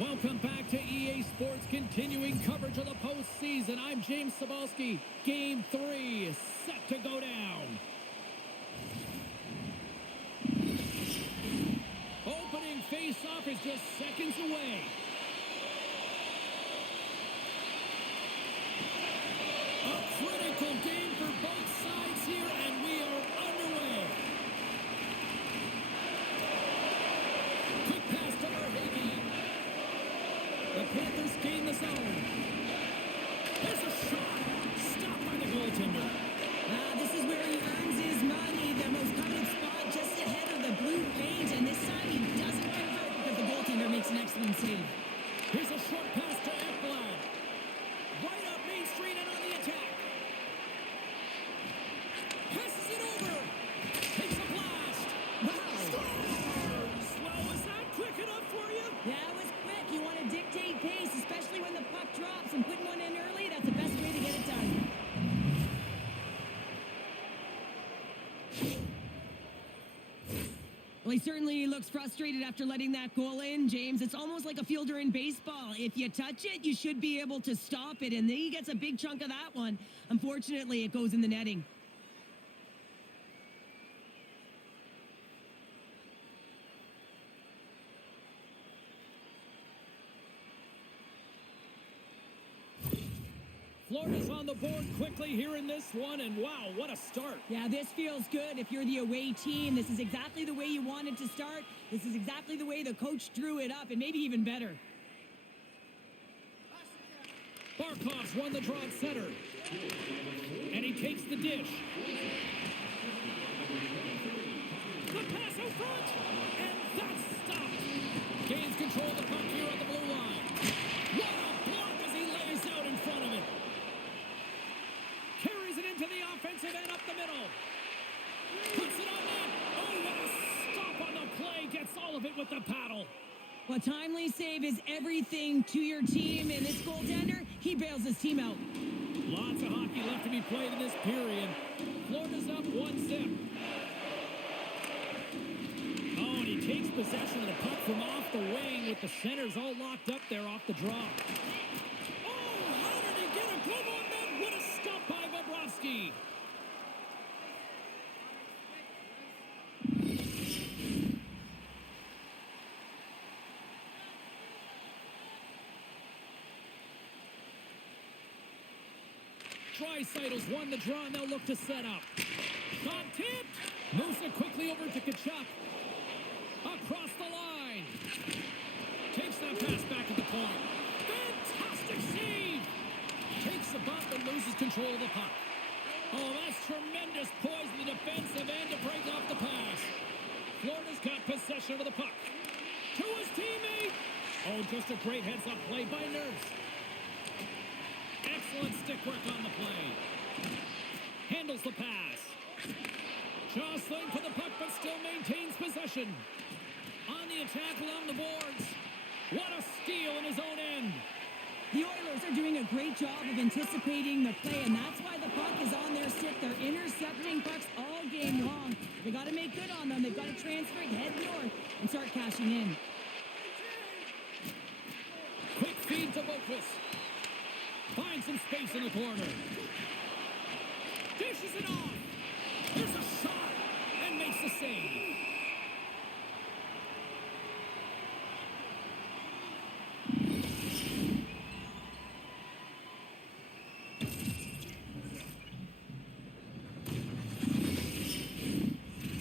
Welcome back to EA Sports, continuing coverage of the postseason. I'm James Cebulski. Game 3 is set to go down. Opening face-off is just seconds away. A critical game for both sides here, and we are underway. Quick pass to Verhaeghe. The Panthers gain the zone. There's a shot. Stopped by the goaltender. This is where he earns his money. The most coveted spot just ahead of the blue paint. And this time he doesn't convert because the goaltender makes an excellent save. Here's a short pass to Ekblad. Right up Main Street and on the attack. Passes it over. Takes a blast. Wow. Scores! Well, was that quick enough for you? That was quick. You want to dictate pace, especially when the puck drops, and putting one in early, that's the best way to get it done. Well, he certainly looks frustrated after letting that goal in, James. It's almost like a fielder in baseball. If you touch it, you should be able to stop it, and then he gets a big chunk of that one. Unfortunately, it goes in the netting. Florida's on the board quickly here in this one, and wow, what a start. Yeah, this feels good if you're the away team. This is exactly the way you wanted to start. This is exactly the way the coach drew it up, and maybe even better. Barkov's won the draw at center. And he takes the dish. The pass out front, and that's stopped. Gains control of the puck here on the blue line. What a block as he lays out in front of it. Carries it into the offensive end up the middle. Puts it on net. Oh, what a stop on the play. Gets all of it with the paddle. Well, timely save is everything to your team, and this goaltender, he bails his team out. Lots of hockey left to be played in this period. Florida's up 1-0. Oh, and he takes possession of the puck from off the wing with the centers all locked up there off the draw. Oh, how did he get a glove on that? What a stop by Bobrovsky. Drysaitl's won the draw, and they'll look to set up. Shot tipped. Moves it quickly over to Tkachuk. Across the line. Takes that pass back at the point. Fantastic save. Takes the bump and loses control of the puck. Oh, that's tremendous poise in the defensive end to break off the pass. Florida's got possession of the puck. To his teammate. Oh, just a great heads-up play by Nurse. Excellent stick work on the play. Handles the pass. Jostling for the puck, but still maintains possession. On the attack along the boards. What a steal in his own end. The Oilers are doing a great job of anticipating the play, and that's why the puck is on their stick. They're intercepting pucks all game long. They got to make good on them. They've got to transfer it, head north, and start cashing in. Quick feed to Boquist. Finds some space in the corner. Dishes it off. There's a shot and makes the save.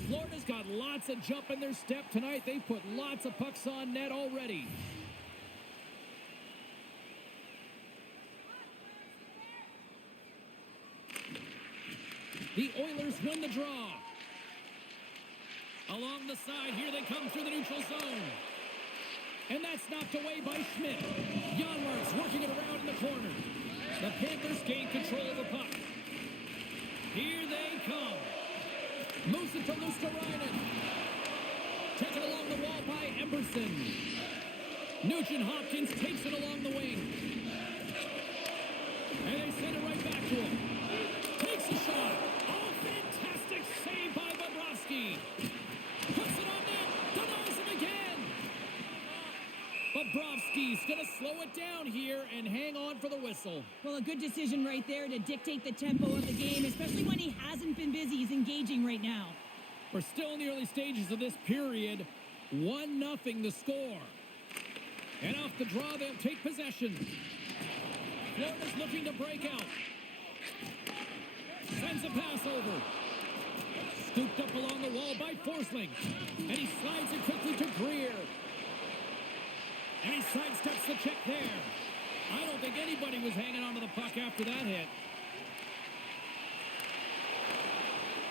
Florida's got lots of jump in their step tonight. They've put lots of pucks on net already. The Oilers win the draw. Along the side, here they come through the neutral zone. And that's knocked away by Schmidt. Janmark's working it around in the corner. The Panthers gain control of the puck. Here they come. Moves it to Luskarainen. Taken along the wall by Emerson. Nugent Hopkins takes it along the wing. And they send it right back to him. Takes a shot. Oh, fantastic save by Bobrovsky. Puts it on net. Denies him again. Bobrovsky ref's going to slow it down here and hang on for the whistle. Well, a good decision right there to dictate the tempo of the game, especially when he hasn't been busy. He's engaging right now. We're still in the early stages of this period. 1-0 the score. And off the draw, they'll take possession. Florida's looking to break out. Sends a pass over. Scooped up along the wall by Forsling. And he slides it quickly to Greer. And he sidesteps the check there. I don't think anybody was hanging on to the puck after that hit.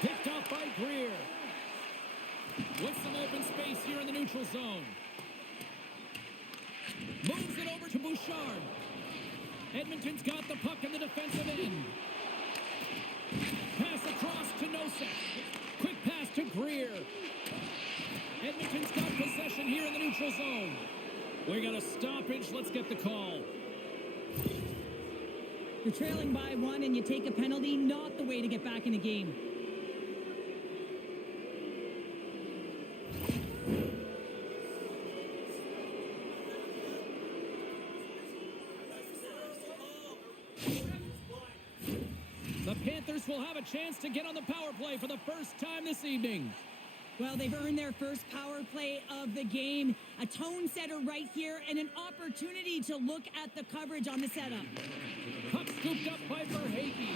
Picked off by Greer. With some open space here in the neutral zone. Moves it over to Bouchard. Edmonton's got the puck in the defensive end. Pass across to Nosek. Quick pass to Greer. Edmonton's got possession here in the neutral zone. We got a stoppage. Let's get the call. You're trailing by 1 and you take a penalty. Not the way to get back in the game. The Panthers will have a chance to get on the power play for the first time this evening. Well, they've earned their first power play of the game. A tone setter right here and an opportunity to look at the coverage on the setup. Puck scooped up by Verhaeghe.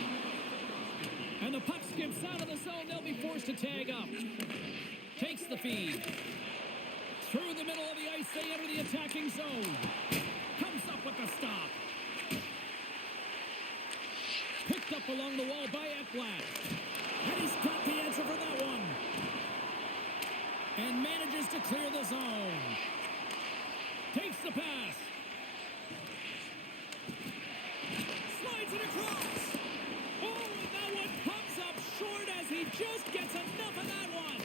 And the puck skips out of the zone. They'll be forced to tag up. Takes the feed. Through the middle of the ice, they enter the attacking zone. Comes up with the stop. Picked up along the wall by Ekblad. And he's got the answer for that one. And manages to clear the zone. Takes the pass. Slides it across. Oh, and that one comes up short as he just gets enough of that one.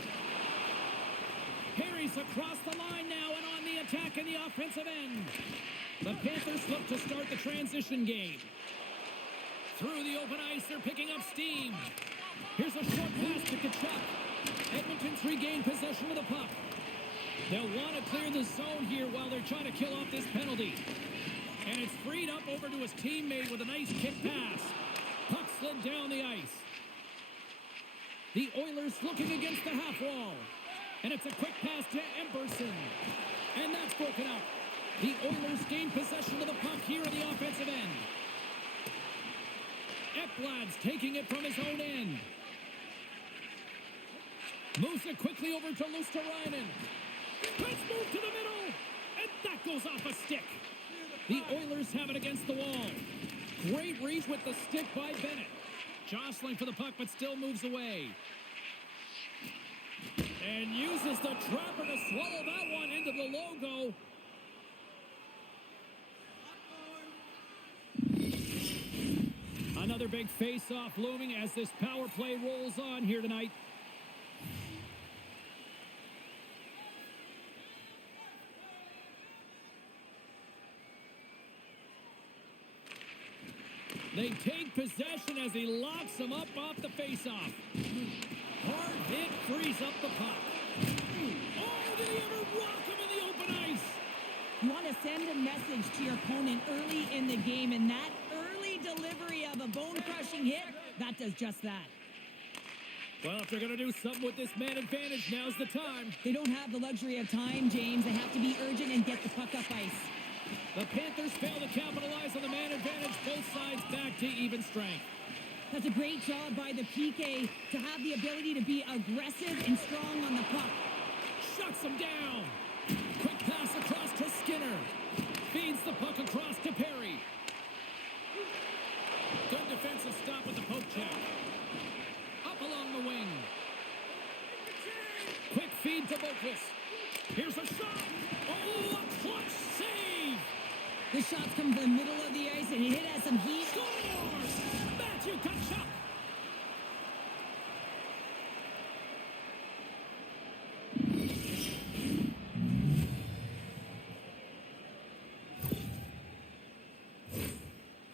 Harry's across the line now and on the attack in the offensive end. The Panthers look to start the transition game. Through the open ice, they're picking up steam. Here's a short pass to Kachuk. Edmonton's regained possession of the puck. They'll want to clear the zone here while they're trying to kill off this penalty. And it's freed up over to his teammate with a nice kick pass. Puck slid down the ice. The Oilers looking against the half wall. And it's a quick pass to Emberson. And that's broken up. The Oilers gain possession of the puck here in the offensive end. Ekblad's taking it from his own end. Moves it quickly over to Luosterainen. Let's move to the middle. And that goes off a stick. The Oilers have it against the wall. Great reach with the stick by Bennett. Jostling for the puck, but still moves away. And uses the trapper to swallow that one into the logo. Another big face-off looming as this power play rolls on here tonight. They take possession as he locks them up off the face-off. Hard hit frees up the puck. Oh, did he ever rock him in the open ice? You want to send a message to your opponent early in the game, and that early delivery of a bone-crushing hit, that does just that. Well, if they're going to do something with this man advantage, now's the time. They don't have the luxury of time, James. They have to be urgent and get the puck up ice. The Panthers fail to capitalize on the man advantage. Both sides back to even strength. That's a great job by the PK to have the ability to be aggressive and strong on the puck. Shuts him down. Quick pass across to Skinner. Feeds the puck across to Perry. Good defensive stop with the poke check. Up along the wing. Quick feed to Boquist. Here's a shot. Oh, a clutch save. The shots come from the middle of the ice, and it has some heat. Scores! Matthew Tkachuk.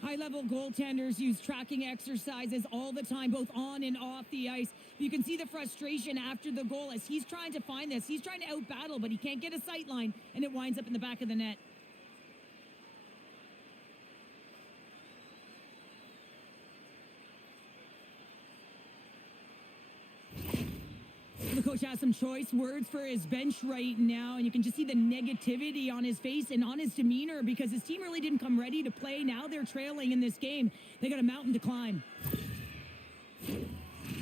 High-level goaltenders use tracking exercises all the time, both on and off the ice. You can see the frustration after the goal as he's trying to find this. He's trying to out-battle, but he can't get a sight line, and it winds up in the back of the net. Well, the coach has some choice words for his bench right now, and you can just see the negativity on his face and on his demeanor because his team really didn't come ready to play. Now they're trailing in this game. They got a mountain to climb.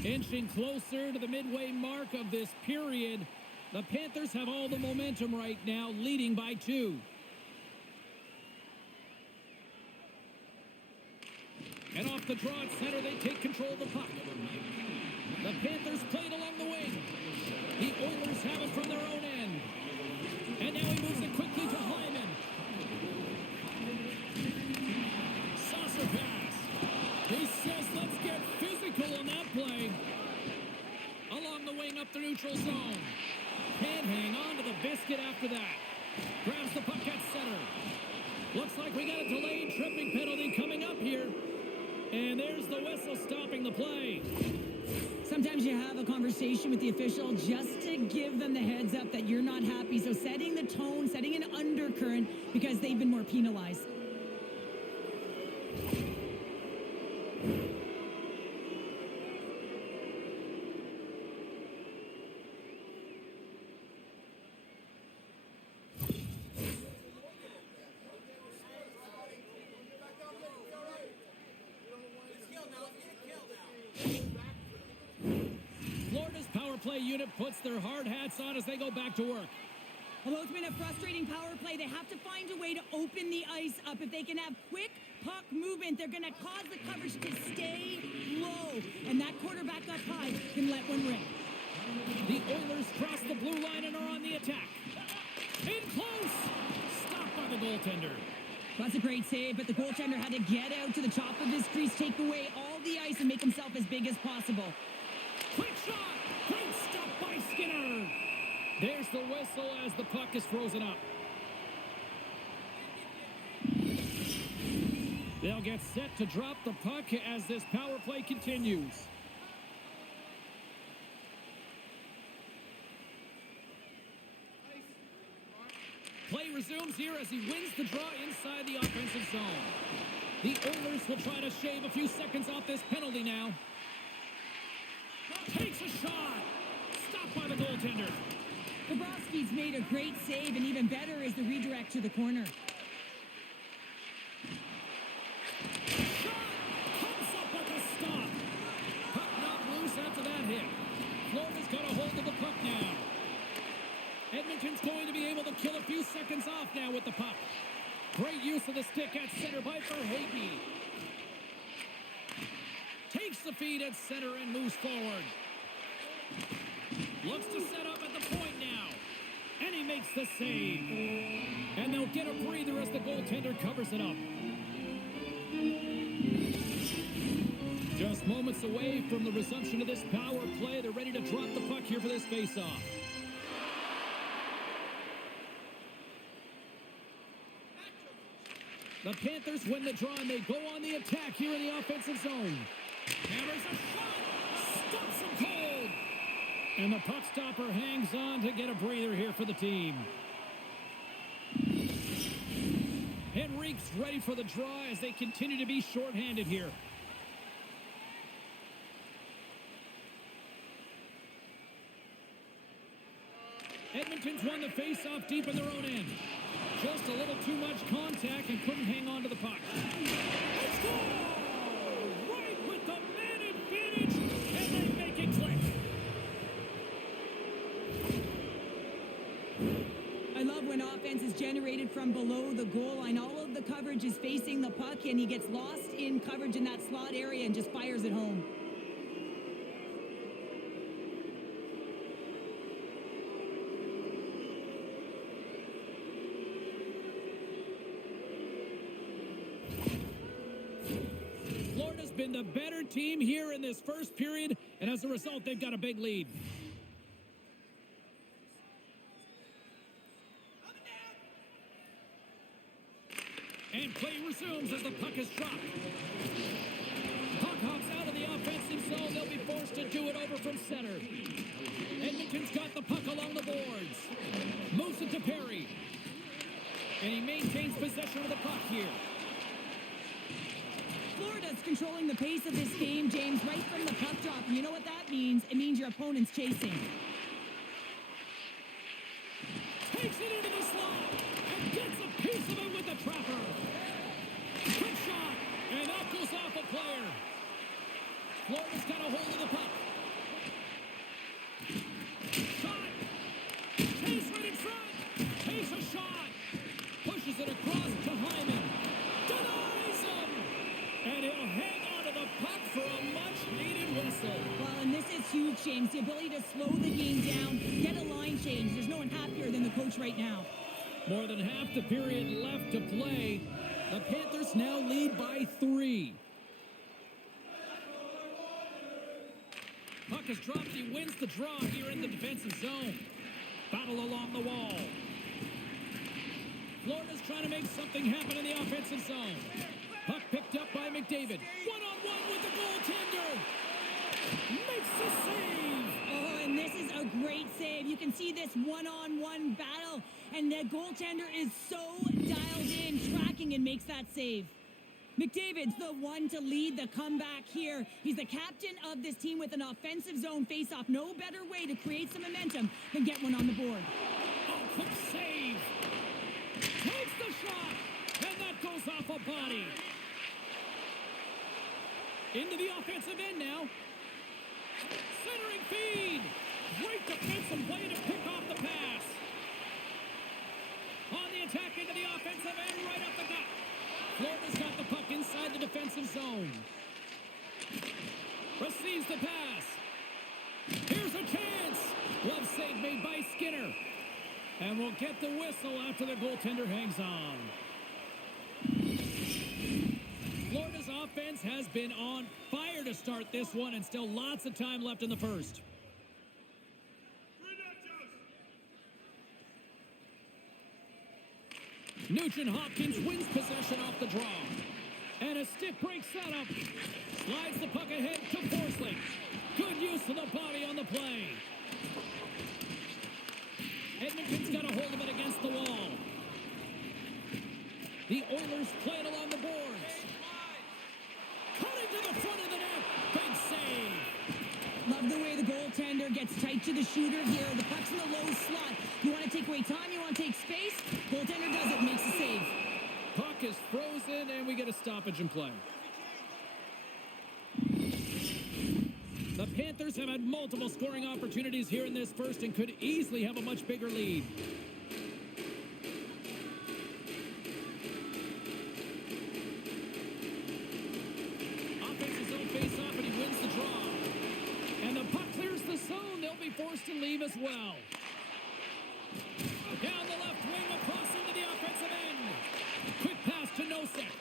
Inching closer to the midway mark of this period, the Panthers have all the momentum right now, leading by 2. And off the draw at center, they take control of the puck. The Panthers played along the wing. The Oilers have it from their own end. And now he moves it quickly to Hyman. Saucer pass. He says, let's get physical on that play. Along the wing up the neutral zone. Can't hang on to the biscuit after that. Grabs the puck at center. Looks like we got a delayed tripping penalty coming up here. And there's the whistle stopping the play. Sometimes you have a conversation with the official just to give them the heads up that you're not happy. So setting the tone, setting an undercurrent because they've been more penalized. Florida's power play unit puts their hard hats on as they go back to work. Although it's been a frustrating power play, they have to find a way to open the ice up. If they can have quick puck movement, they're going to cause the coverage to stay low. And that quarterback up high can let one rip. The Oilers cross the blue line and are on the attack. In close. Stopped by the goaltender. That's a great save, but the goaltender had to get out to the top of his crease, take away all the ice, and make himself as big as possible. Quick shot. Great stop by Skinner. There's the whistle as the puck is frozen up. They'll get set to drop the puck as this power play continues. Play resumes here as he wins the draw inside the offensive zone. The Oilers will try to shave a few seconds off this penalty now. Takes a shot. Stopped by the goaltender. Bobrovsky's made a great save, and even better is the redirect to the corner. Shot! Comes up with a stop. Puck knocked loose after that hit. Florida's got a hold of the puck now. Edmonton's going to be able to kill a few seconds off now with the puck. Great use of the stick at center by Verhaeghe. Takes the feed at center and moves forward. Looks to set up at the point now. And he makes the save. And they'll get a breather as the goaltender covers it up. Just moments away from the resumption of this power play. They're ready to drop the puck here for this faceoff. The Panthers win the draw and they go on the attack here in the offensive zone. Hammers a shot. Stops him cold. And the puck stopper hangs on to get a breather here for the team. Henrique's ready for the draw as they continue to be shorthanded here. Edmonton's won the faceoff deep in their own end. Just a little too much contact and couldn't hang on to the puck. Let's go! Right with the man advantage, and they make it click. I love when offense is generated from below the goal line. All of the coverage is facing the puck, and he gets lost in coverage in that slot area and just fires it home. Florida's been the better team here in this first period, and as a result, they've got a big lead. And play resumes as the puck is dropped. Puck hops out of the offensive zone. They'll be forced to do it over from center. Edmonton's got the puck along the boards. Moves it to Perry. And he maintains possession of the puck here. Florida's controlling the pace of this game, James, right from the puck drop. And you know what that means? It means your opponent's chasing. Takes it into the slot and gets a piece of it with the trapper. Quick shot, and that goes off a player. Florida's got a hold of the puck. Shot. Chase right in front. Takes a shot. Pushes it across to Hyman. Denies him. And he'll hang on to the puck for a much-needed whistle. Well, and this is huge, James. The ability to slow the game down, get a line change. There's no one happier than the coach right now. More than half the period left to play. The Panthers now lead by 3. Puck is dropped. He wins the draw here in the defensive zone. Battle along the wall. Florida's trying to make something happen in the offensive zone. Puck picked up by McDavid. One-on-one with the goaltender. Makes the save. Oh, and this is a great save. You can see this one-on-one battle, and the goaltender is so dialed in, tracking, and makes that save. McDavid's the one to lead the comeback here. He's the captain of this team with an offensive zone faceoff. No better way to create some momentum than get one on the board. Oh, quick save. Takes the shot, and that goes off a body. Into the offensive end now. Centering feed. Great defensive play to pick off the pass. On the attack into the offensive end, right up the gut. Florida's got the puck inside the defensive zone. Receives the pass. Here's a chance. Glove save made by Skinner. And we'll get the whistle after the goaltender hangs on. Florida's offense has been on fire to start this one, and still lots of time left in the first. Nugent-Hopkins wins possession off the draw. And a stick break setup. Slides the puck ahead to Forsling. Good use of the body on the play. Edmonton's got a hold of it against the wall. The Oilers play it along the boards. Cutting to the front of the net. Big save. Love the way the goaltender gets tight to the shooter here. The puck's in the low slot. You want to take away time, you want to take space. Goaltender does it, makes the save. Puck is frozen, and we get a stoppage in play. The Panthers have had multiple scoring opportunities here in this first and could easily have a much bigger lead. Offensive zone face-off, and he wins the draw. And the puck clears the zone. They'll be forced to leave as well. Down the left wing, across into the offensive end. Quick pass to Nosek.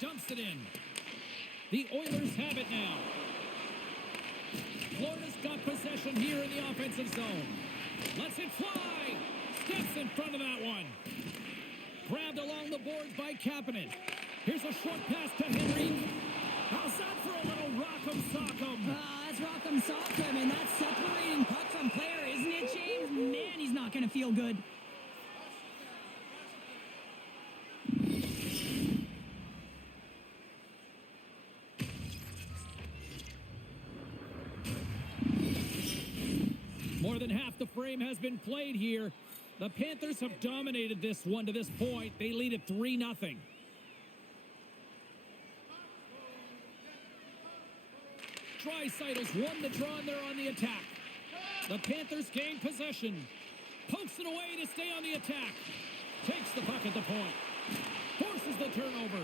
Dumps it in. The Oilers have it now. Florida's got possession here in the offensive zone. Lets it fly. Steps in front of that one. Grabbed along the boards by Kapanen. Here's a short pass to Henry. How's that for a little rock'em sock'em? That's rock'em sock'em, and that's separating puck from player, isn't it, James? Man, he's not going to feel good. More than half the frame has been played here. The Panthers have dominated this one to this point. They lead at 3-0. Draisaitl's won the draw, and they're on the attack. The Panthers gain possession. Pokes it away to stay on the attack. Takes the puck at the point. Forces the turnover.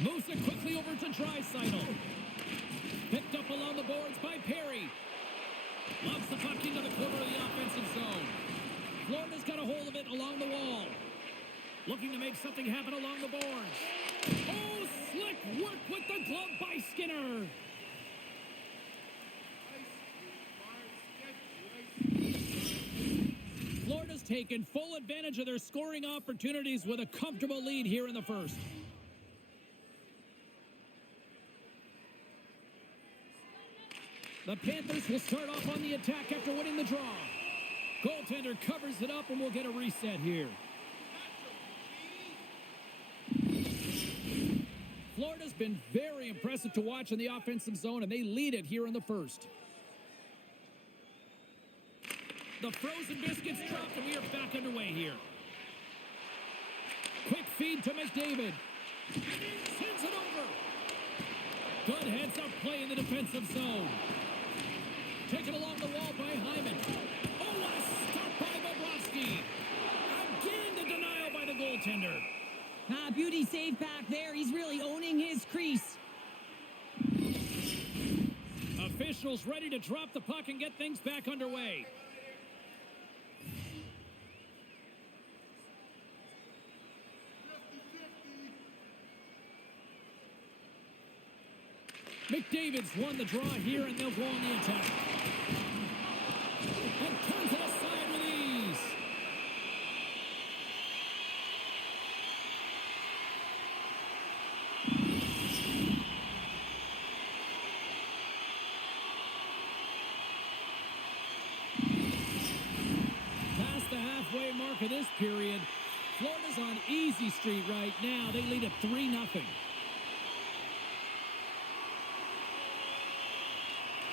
Moves it quickly over to Draisaitl. Picked up along the boards by Perry. Loves the puck into the corner of the offensive zone. Florida's got a hold of it along the wall. Looking to make something happen along the boards. Oh, slick work with the glove by Skinner. Florida's taken full advantage of their scoring opportunities with a comfortable lead here in the first. The Panthers will start off on the attack after winning the draw. Goaltender covers it up, and we'll get a reset here. Florida's been very impressive to watch in the offensive zone, and they lead it here in the first. The frozen biscuits dropped, and we are back underway here. Quick feed to McDavid. Sends it over. Good heads-up play in the defensive zone. Taken along the wall by Hyman. Oh, what a stop by Bobrovsky. Again, the denial by the goaltender. Beauty save back there. He's really owning his crease. Officials ready to drop the puck and get things back underway. McDavid's won the draw here, and they'll go on the attack. And turns it aside with ease. Past the halfway mark of this period, Florida's on easy street right now. They lead at 3-0.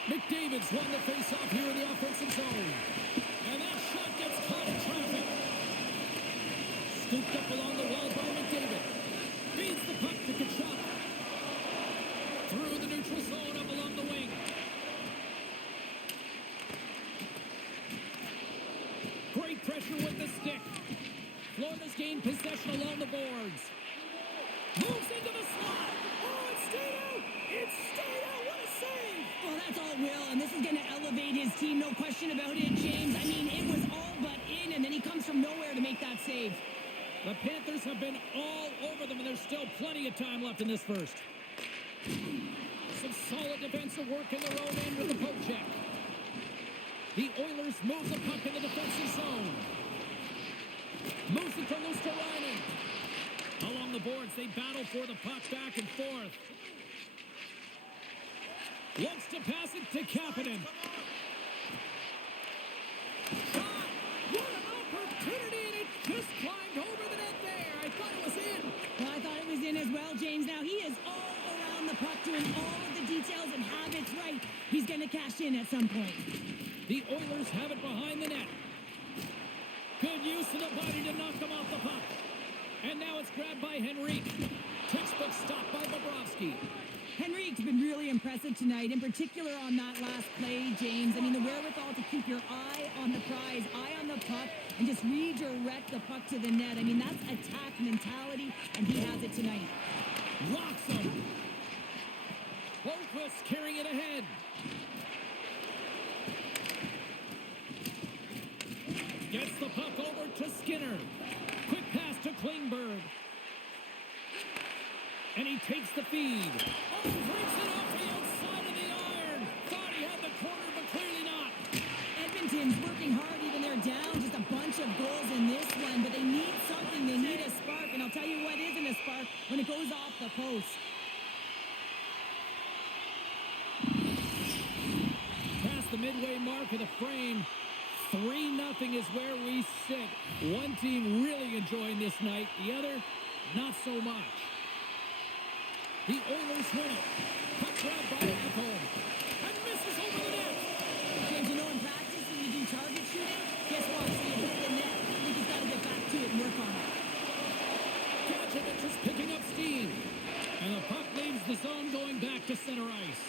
McDavid's won the face-off here in the offensive zone. And that shot gets caught in traffic. Scooped up along the wall by McDavid. Feeds the puck to Kachuk. Through the neutral zone up along the wing. Great pressure with the stick. Florida's gained possession along the boards. Moves into the slot. Oh, it's stayed out. It's stayed out. What a save. Well, that's all Will, and this is going to elevate his team, no question about it, James. I mean, it was all but in, and then he comes from nowhere to make that save. The Panthers have been all over them, and there's still plenty of time left in this first. Some solid defensive work in their own end with the poke check. The Oilers move the puck in the defensive zone. Moves it to Luosterainen. Along the boards, they battle for the puck back and forth. Looks to pass it to Kapanen. Shot! What an opportunity, and it just climbed over the net there. I thought it was in. Well, I thought it was in as well, James. Now, he is all around the puck, doing all of the details and habits right. He's going to cash in at some point. The Oilers have it behind the net. Good use of the body to knock them off the puck. And now it's grabbed by Henrique. Textbook stop by Bobrovsky. Henrique's been really impressive tonight, in particular on that last play, James. I mean, the wherewithal to keep your eye on the prize, eye on the puck, and just redirect the puck to the net. I mean, that's attack mentality, and he has it tonight. Rocks him. Holmquist carrying it ahead. Gets the puck over to Skinner. Quick pass to Klingberg. And he takes the feed. Oh, breaks it off the outside of the iron. Thought he had the corner, but clearly not. Edmonton's working hard, even they're down just a bunch of goals in this one, but they need something. They need a spark, and I'll tell you what isn't a spark when it goes off the post. Past the midway mark of the frame, 3-0 is where we sit. One team really enjoying this night, the other not so much. The Oilers win it. Puck grab by Ekholm. And misses over the net. James, you know in practice when you do target shooting, guess what? So you hit the net. I think he's got to get back to it and work on it. Gadjevich is picking up steam. And the puck leaves the zone going back to center ice.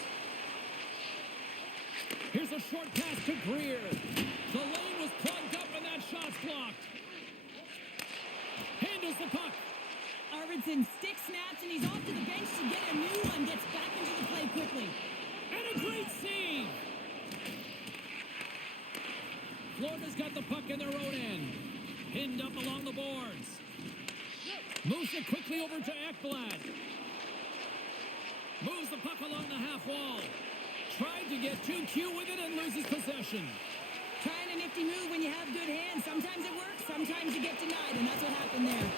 Here's a short pass to Greer. The lane was plugged up and that shot's blocked. Handles the puck. Arvidsson stick snaps, and he's off to the bench to get a new one. Gets back into the play quickly. And a great save. Florida's got the puck in their own end. Pinned up along the boards. Moves it quickly over to Ekblad. Moves the puck along the half wall. Tried to get too cute with it and loses possession. Trying a nifty move when you have good hands. Sometimes it works, sometimes you get denied, and that's what happened there.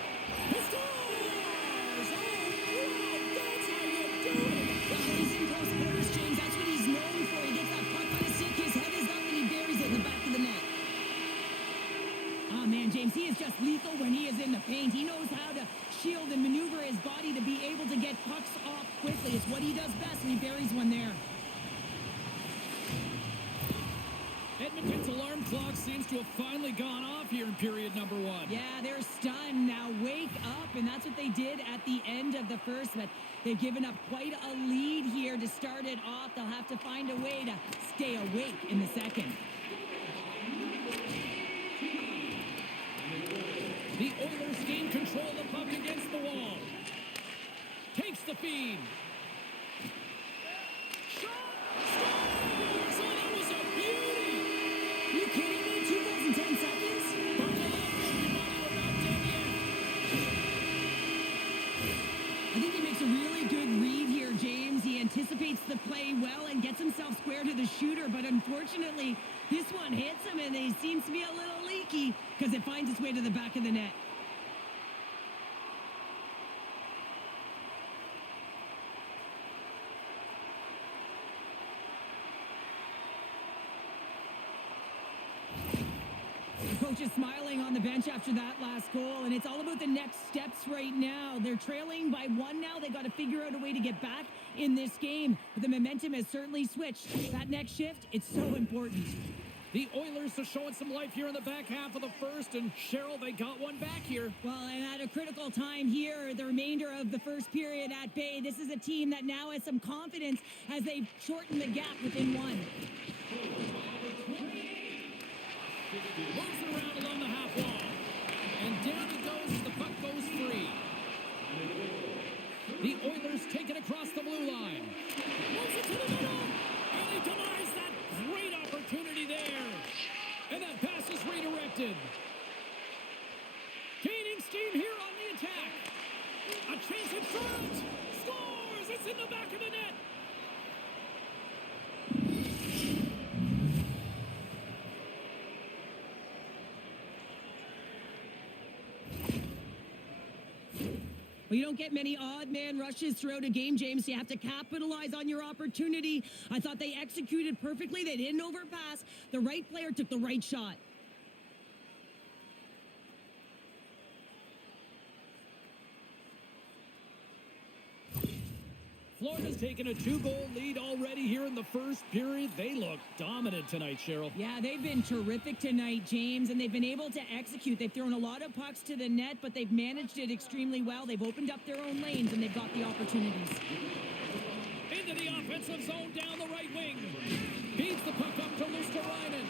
He scores! Oh, that's how you do it! Well, he's in close quarters, James. That's what he's known for. He gets that puck on his stick, his head is up, and he buries it in the back of the net. Oh, man, James, he is just lethal when he is in the paint. He knows how to shield and maneuver his body to be able to get pucks off quickly. It's what he does best, and he buries one there. Edmonton's alarm clock seems to have finally gone off here in period number 1. Yeah, they're stunned. Now wake up, and that's what they did at the end of the first, but they've given up quite a lead here to start it off. They'll have to find a way to stay awake in the second. The Oilers gain control of the puck against the wall. Takes the feed. Shot! Scores! Oh, that was a beauty! Are you kidding me? 2 goals in 10 seconds? Buckle up, everybody. We're not done yet. I think he makes a really good read here, James. He anticipates the play well and gets himself square to the shooter, but unfortunately, this one hits him, and he seems to be a little leaky because it finds its way to the back of the net. The coach is smiling on the bench after that last goal, and it's all about the next steps right now. They're trailing by 1 now. They got to figure out a way to get back in this game, but the momentum has certainly switched. That next shift, it's so important. The Oilers are showing some life here in the back half of the first, and Cheryl, they got one back here. Well, and at a critical time here, the remainder of the first period at bay, this is a team that now has some confidence as they shorten the gap within 1. Moves it around along the half wall. And down he goes as the puck goes free. The Oilers take it across the blue line. Moves it to the middle. And he denies that great opportunity there. And that pass is redirected. Gaining steam here on the attack. A chance in front. Scores! It's in the back of the net. Well, you don't get many odd man rushes throughout a game, James. You have to capitalize on your opportunity. I thought they executed perfectly. They didn't overpass. The right player took the right shot. Florida's taken a 2-goal lead already here in the first period. They look dominant tonight, Cheryl. Yeah, they've been terrific tonight, James, and they've been able to execute. They've thrown a lot of pucks to the net, but they've managed it extremely well. They've opened up their own lanes, and they've got the opportunities. Into the offensive zone down the right wing. Feeds the puck up to Luskarainen.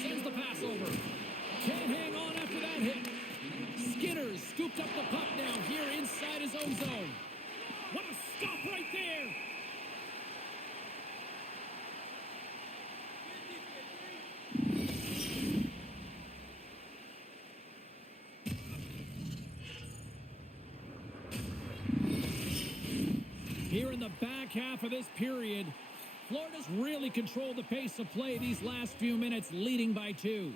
Sends the pass over. Can't hang on after that hit. Skinner's scooped up the puck now here inside his own zone. What a stop right there! Here in the back half of this period, Florida's really controlled the pace of play these last few minutes, leading by 2.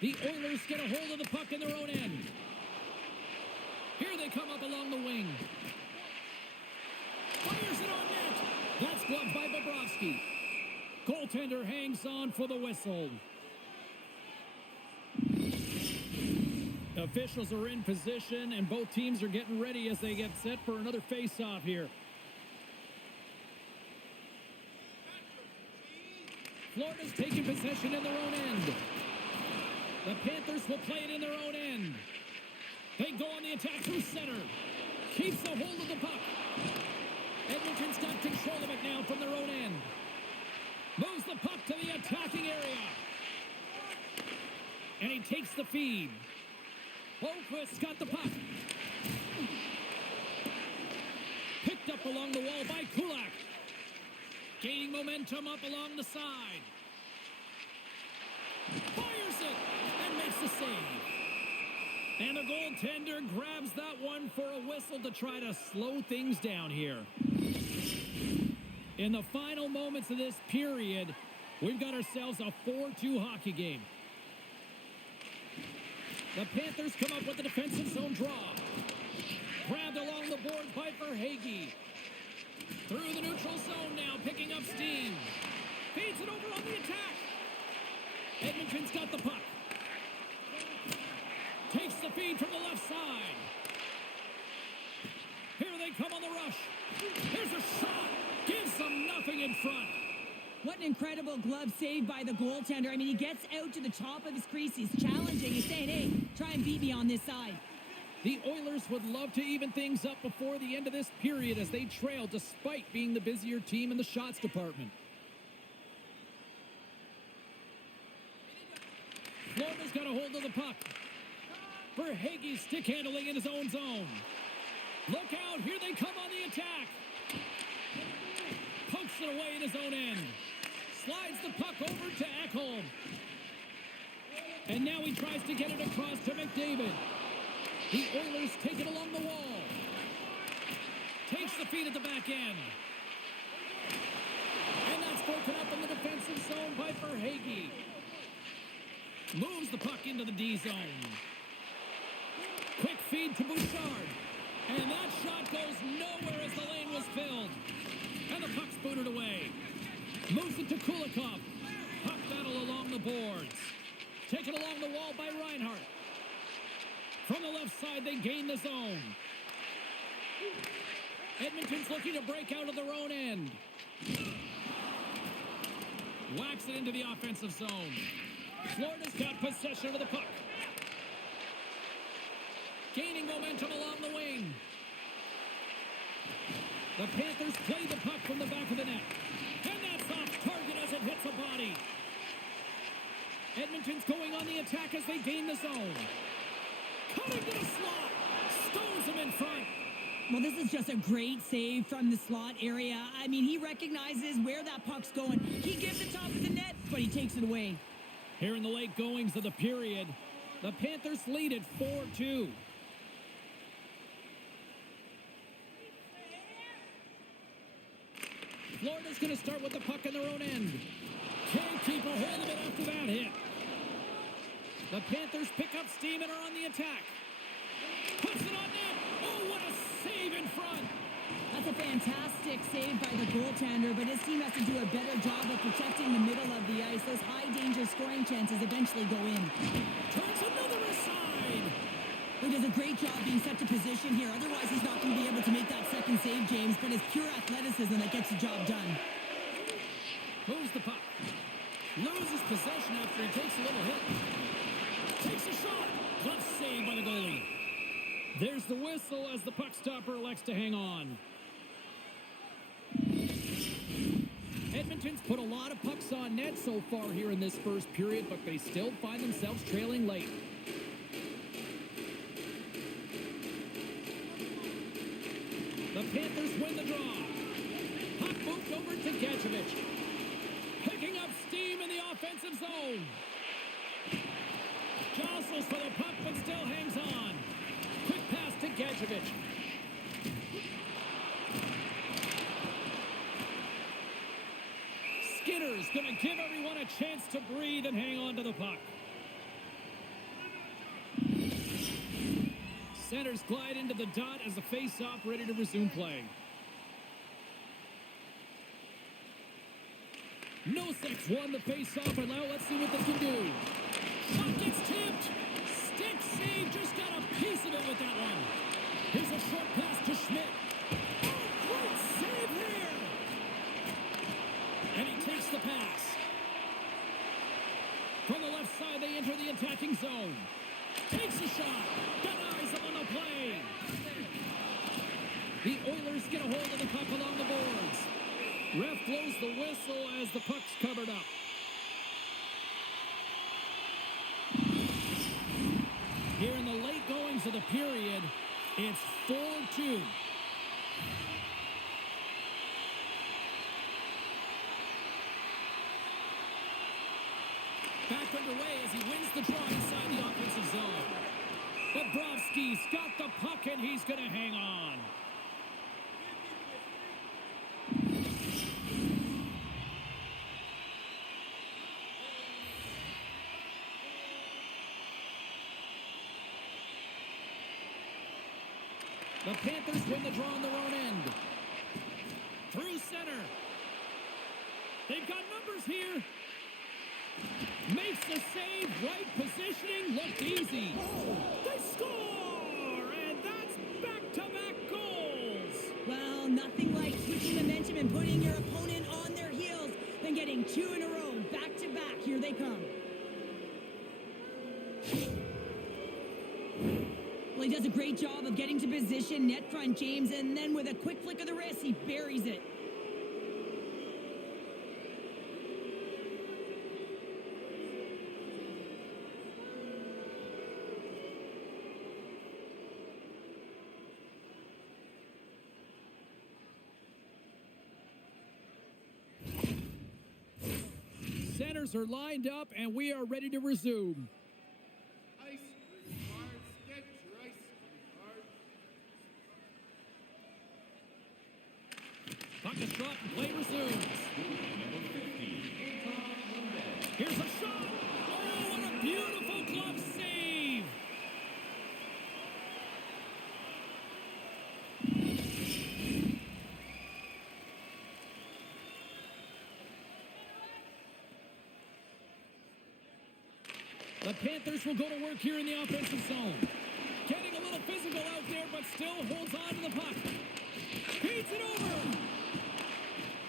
The Oilers get a hold of the puck in their own end. Here they come up along the wing. Fires it on net. That's gloved by Bobrovsky. Goaltender hangs on for the whistle. Officials are in position, and both teams are getting ready as they get set for another face-off here. Florida's taking possession in their own end. The Panthers will play it in their own end. They go on the attack through center. Keeps a hold of the puck. Edmonton's got control of it now from their own end. Moves the puck to the attacking area. And he takes the feed. Holmquist's got the puck. Picked up along the wall by Kulak. Gaining momentum up along the side. Fires it and makes the save. And the goaltender grabs that one for a whistle to try to slow things down here. In the final moments of this period, we've got ourselves a 4-2 hockey game. The Panthers come up with the defensive zone draw. Grabbed along the boards by Verhaeghe. Through the neutral zone now, picking up steam. Feeds it over on the attack. Edmonton's got the puck. Takes the feed from the left side. Here they come on the rush. Here's a shot. Gives them nothing in front. What an incredible glove save by the goaltender. I mean, he gets out to the top of his crease. He's challenging. He's saying, hey, try and beat me on this side. The Oilers would love to even things up before the end of this period as they trail despite being the busier team in the shots department. Florida's got a hold of the puck. Verhaeghe's stick handling in his own zone. Look out, here they come on the attack. Pokes it away in his own end. Slides the puck over to Ekholm. And now he tries to get it across to McDavid. The Oilers take it along the wall. Takes the feed at the back end. And that's broken up in the defensive zone by Verhaeghe. Moves the puck into the D zone. Quick feed to Bouchard. And that shot goes nowhere as the lane was filled. And the puck's booted away. Moves it to Kulikov. Puck battle along the boards. Taken along the wall by Reinhart. From the left side, they gain the zone. Edmonton's looking to break out of their own end. Whacks it into the offensive zone. Florida's got possession of the puck. Gaining momentum along the wing. The Panthers play the puck from the back of the net. And that's off target as it hits a body. Edmonton's going on the attack as they gain the zone. Cutting to the slot. Stones him in front. Well, this is just a great save from the slot area. I mean, he recognizes where that puck's going. He gives it top of the net, but he takes it away. Here in the late goings of the period, the Panthers lead it 4-2. Florida's going to start with the puck in their own end. Can't keep a hold of it after that hit. The Panthers pick up steam and are on the attack. Puts it on net. Oh, what a save in front. That's a fantastic save by the goaltender, but his team has to do a better job of protecting the middle of the ice. Those high-danger scoring chances eventually go in. Turns another aside. He does a great job being set to position here. Otherwise, he's not going to be able to make that second save, James, but it's pure athleticism that gets the job done. Moves the puck. Loses possession after he takes a little hit. Takes a shot. Glove save by the goalie. There's the whistle as the puck stopper elects to hang on. Edmonton's put a lot of pucks on net so far here in this first period, but they still find themselves trailing late. The Panthers win the draw. Puck moved over to Gadjevich. Picking up steam in the offensive zone. Jostles for the puck, but still hangs on. Quick pass to Gadjevich. Skinner's going to give everyone a chance to breathe and hang on to the puck. Centers glide into the dot as the face-off ready to resume play. Nosek's won the face-off, and now let's see what they can do. Shot gets tipped. Stick save, just got a piece of it with that one. Here's a short pass to Schmidt. Oh, great save here. And he takes the pass. From the left side, they enter the attacking zone. Takes a shot. Denies him on the play. The Oilers get a hold of the puck along the boards. Ref blows the whistle as the puck's covered up. Here in the late goings of the period, it's 4-2. Back underway as he wins the draw inside the offensive zone. Bobrovsky's got the puck and he's going to hang on. The Panthers win the draw on their own end. Through center. They've got numbers here. Makes the save, right positioning, looked easy. They score! And that's back-to-back goals! Well, nothing like switching momentum and putting your opponent on their heels than getting 2 in a row, back to back. Here they come. Well, he does a great job of getting to position, net front James, and then with a quick flick of the wrist, he buries it. Centers are lined up, and we are ready to resume. Ice required. Get your ice required. Puck is dropped and play resumes. Here's a shot. Oh, what a beautiful glove save. The Panthers will go to work here in the offensive zone. Getting a little physical out there, but still holds on to the puck. Feeds it over.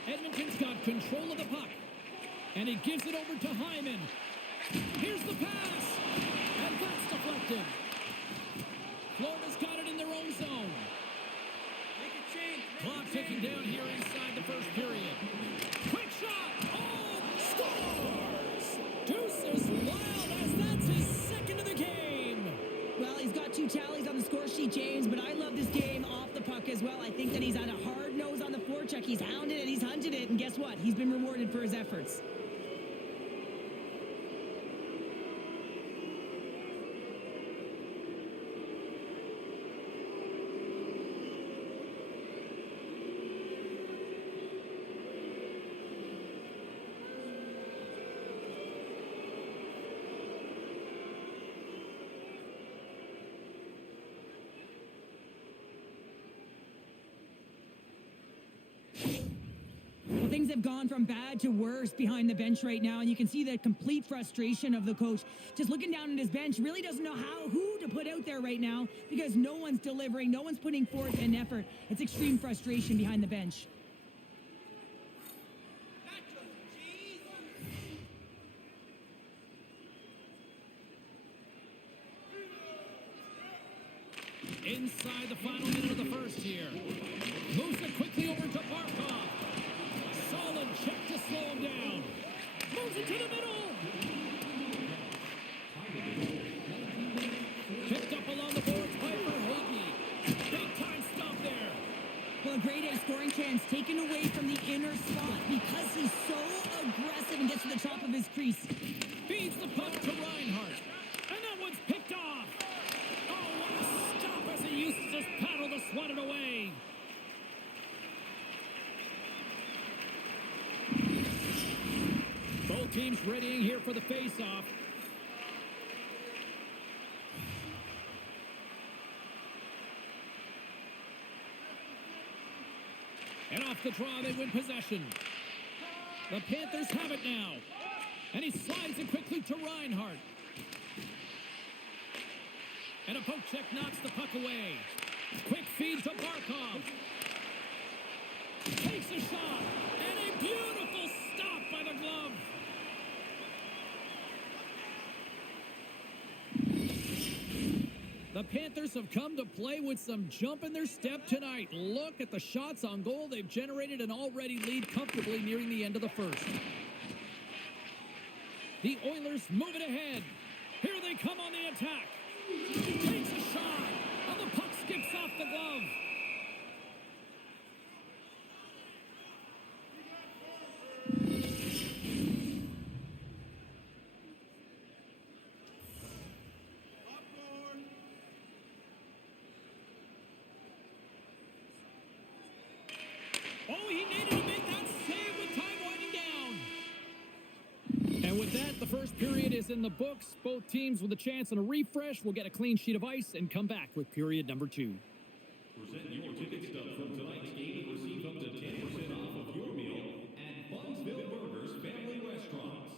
Edmonton's got control of the puck. And he gives it over to Hyman. Here's the pass. And that's deflected. Florida's got it in their own zone. Make a change. Clock ticking down here inside the first period. Quick shot. Oh, scores! Deuces wild as that's his second of the game. Well, he's got 2 tallies on the score sheet, James, but I love this game off the puck as well. I think that he's had a hard nose on the forecheck. He's hounded it, he's hunted it, and guess what? He's been rewarded for his efforts. Well, things have gone from bad to worse behind the bench right now, and you can see the complete frustration of the coach. Just looking down at his bench, really doesn't know who to put out there right now because no one's delivering, no one's putting forth an effort. It's extreme frustration behind the bench. Inside the final minute of the first here. Moves it quickly over to Barkov. Solid check to slow him down. Moves it to the middle. Picked up along the boards by Verhaeghe. Big time stop there. Well, a great scoring chance taken away from the inner slot because he's so aggressive and gets to the top of his crease. Feeds the puck to Reinhart. And that one's picked off. Oh, what a stop as he uses his paddle to swat it away. Both teams readying here for the face-off. And off the draw, they win possession. The Panthers have it now. And he slides it quickly to Reinhart. And a poke check knocks the puck away. Quick feed to Barkov. Takes a shot. And a beautiful stop by the glove. The Panthers have come to play with some jump in their step tonight. Look at the shots on goal. They've generated an already lead comfortably nearing the end of the first. The Oilers move it ahead. Here they come on the attack. Takes a shot. And the puck skips off the glove. Oh, he needed to make that save with time winding down. And with that, the first period is in the books. Both teams with a chance on a refresh will get a clean sheet of ice and come back with period number 2. Present your ticket stub from tonight's game and receive up to 10% off of your meal at Bunsville Burgers Family Restaurants.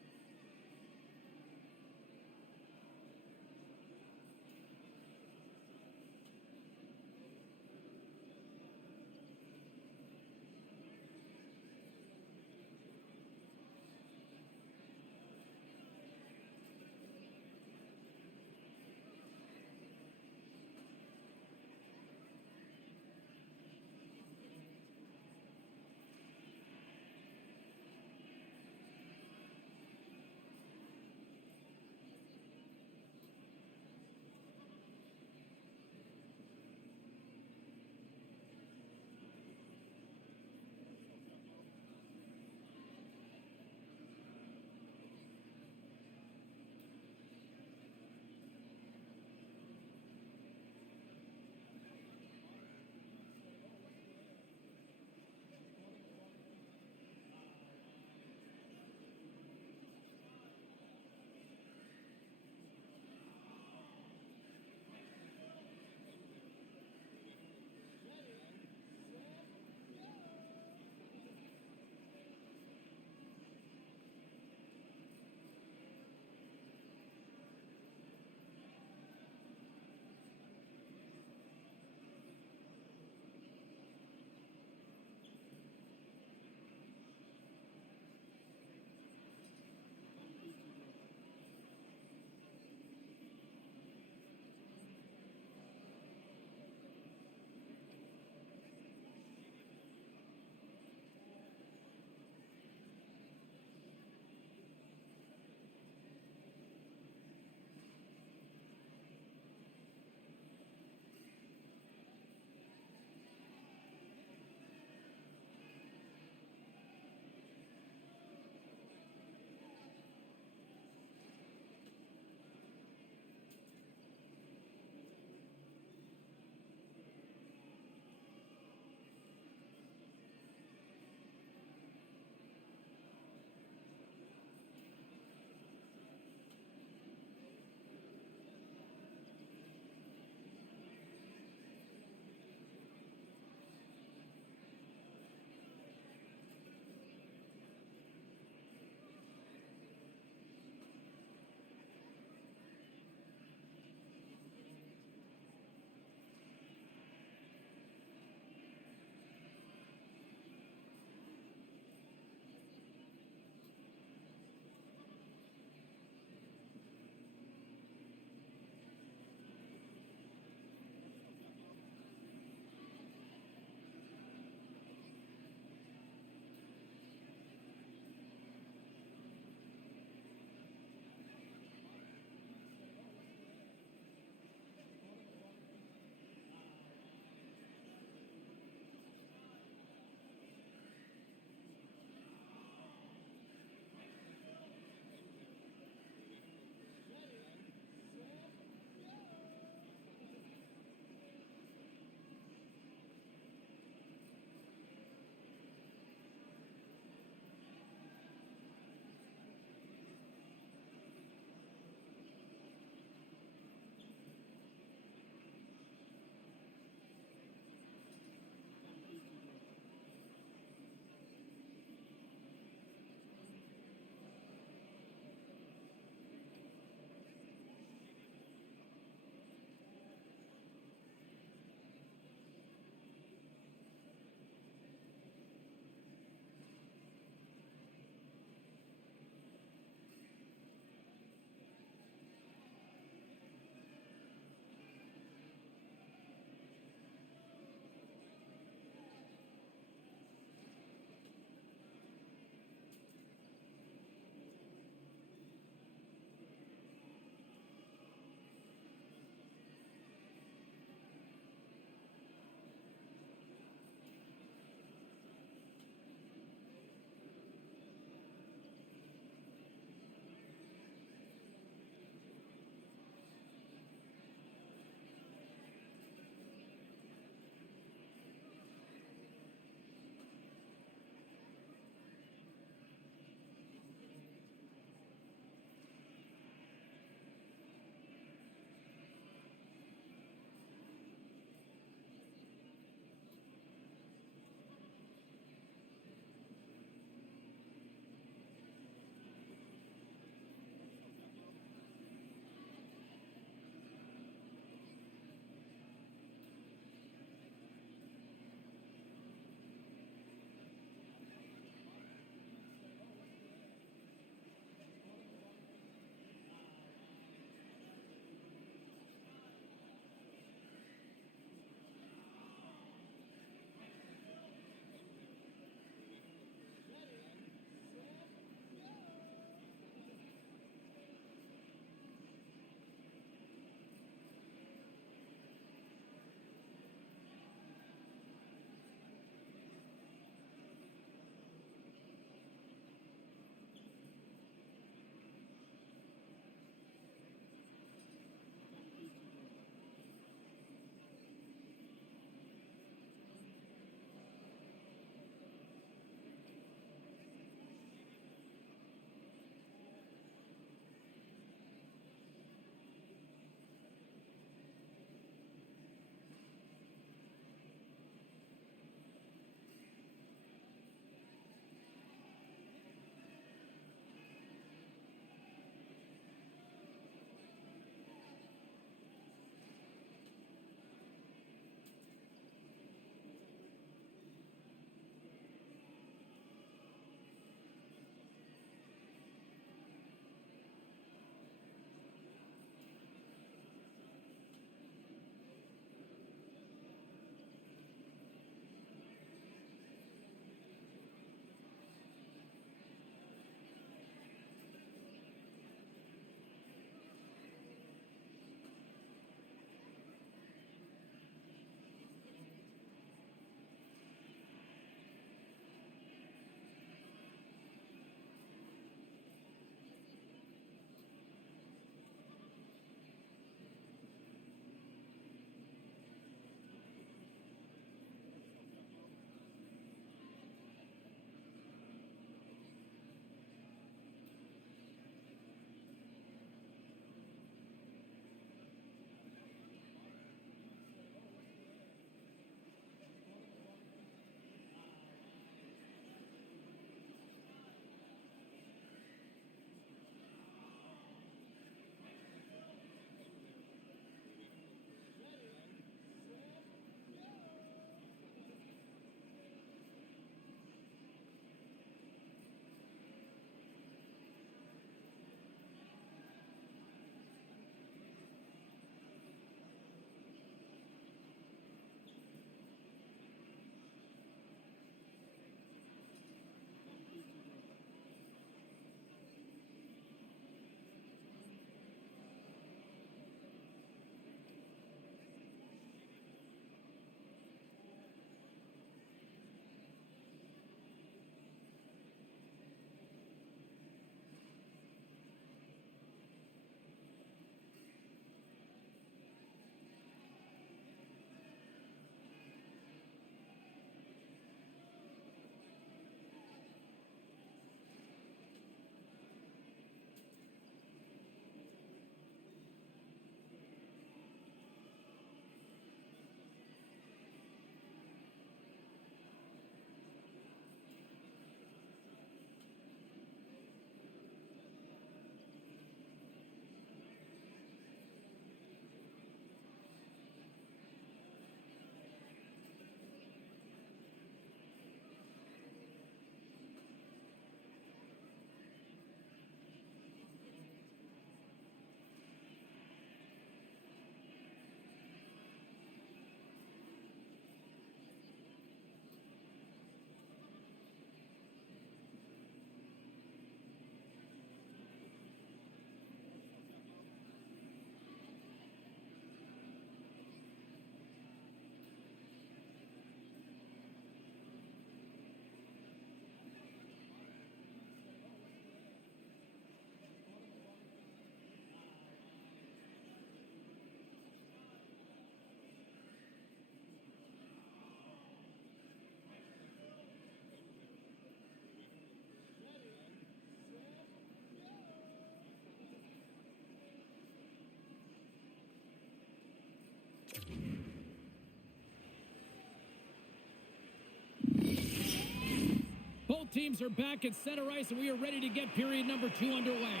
teams are back at center ice, and we are ready to get period number 2 underway.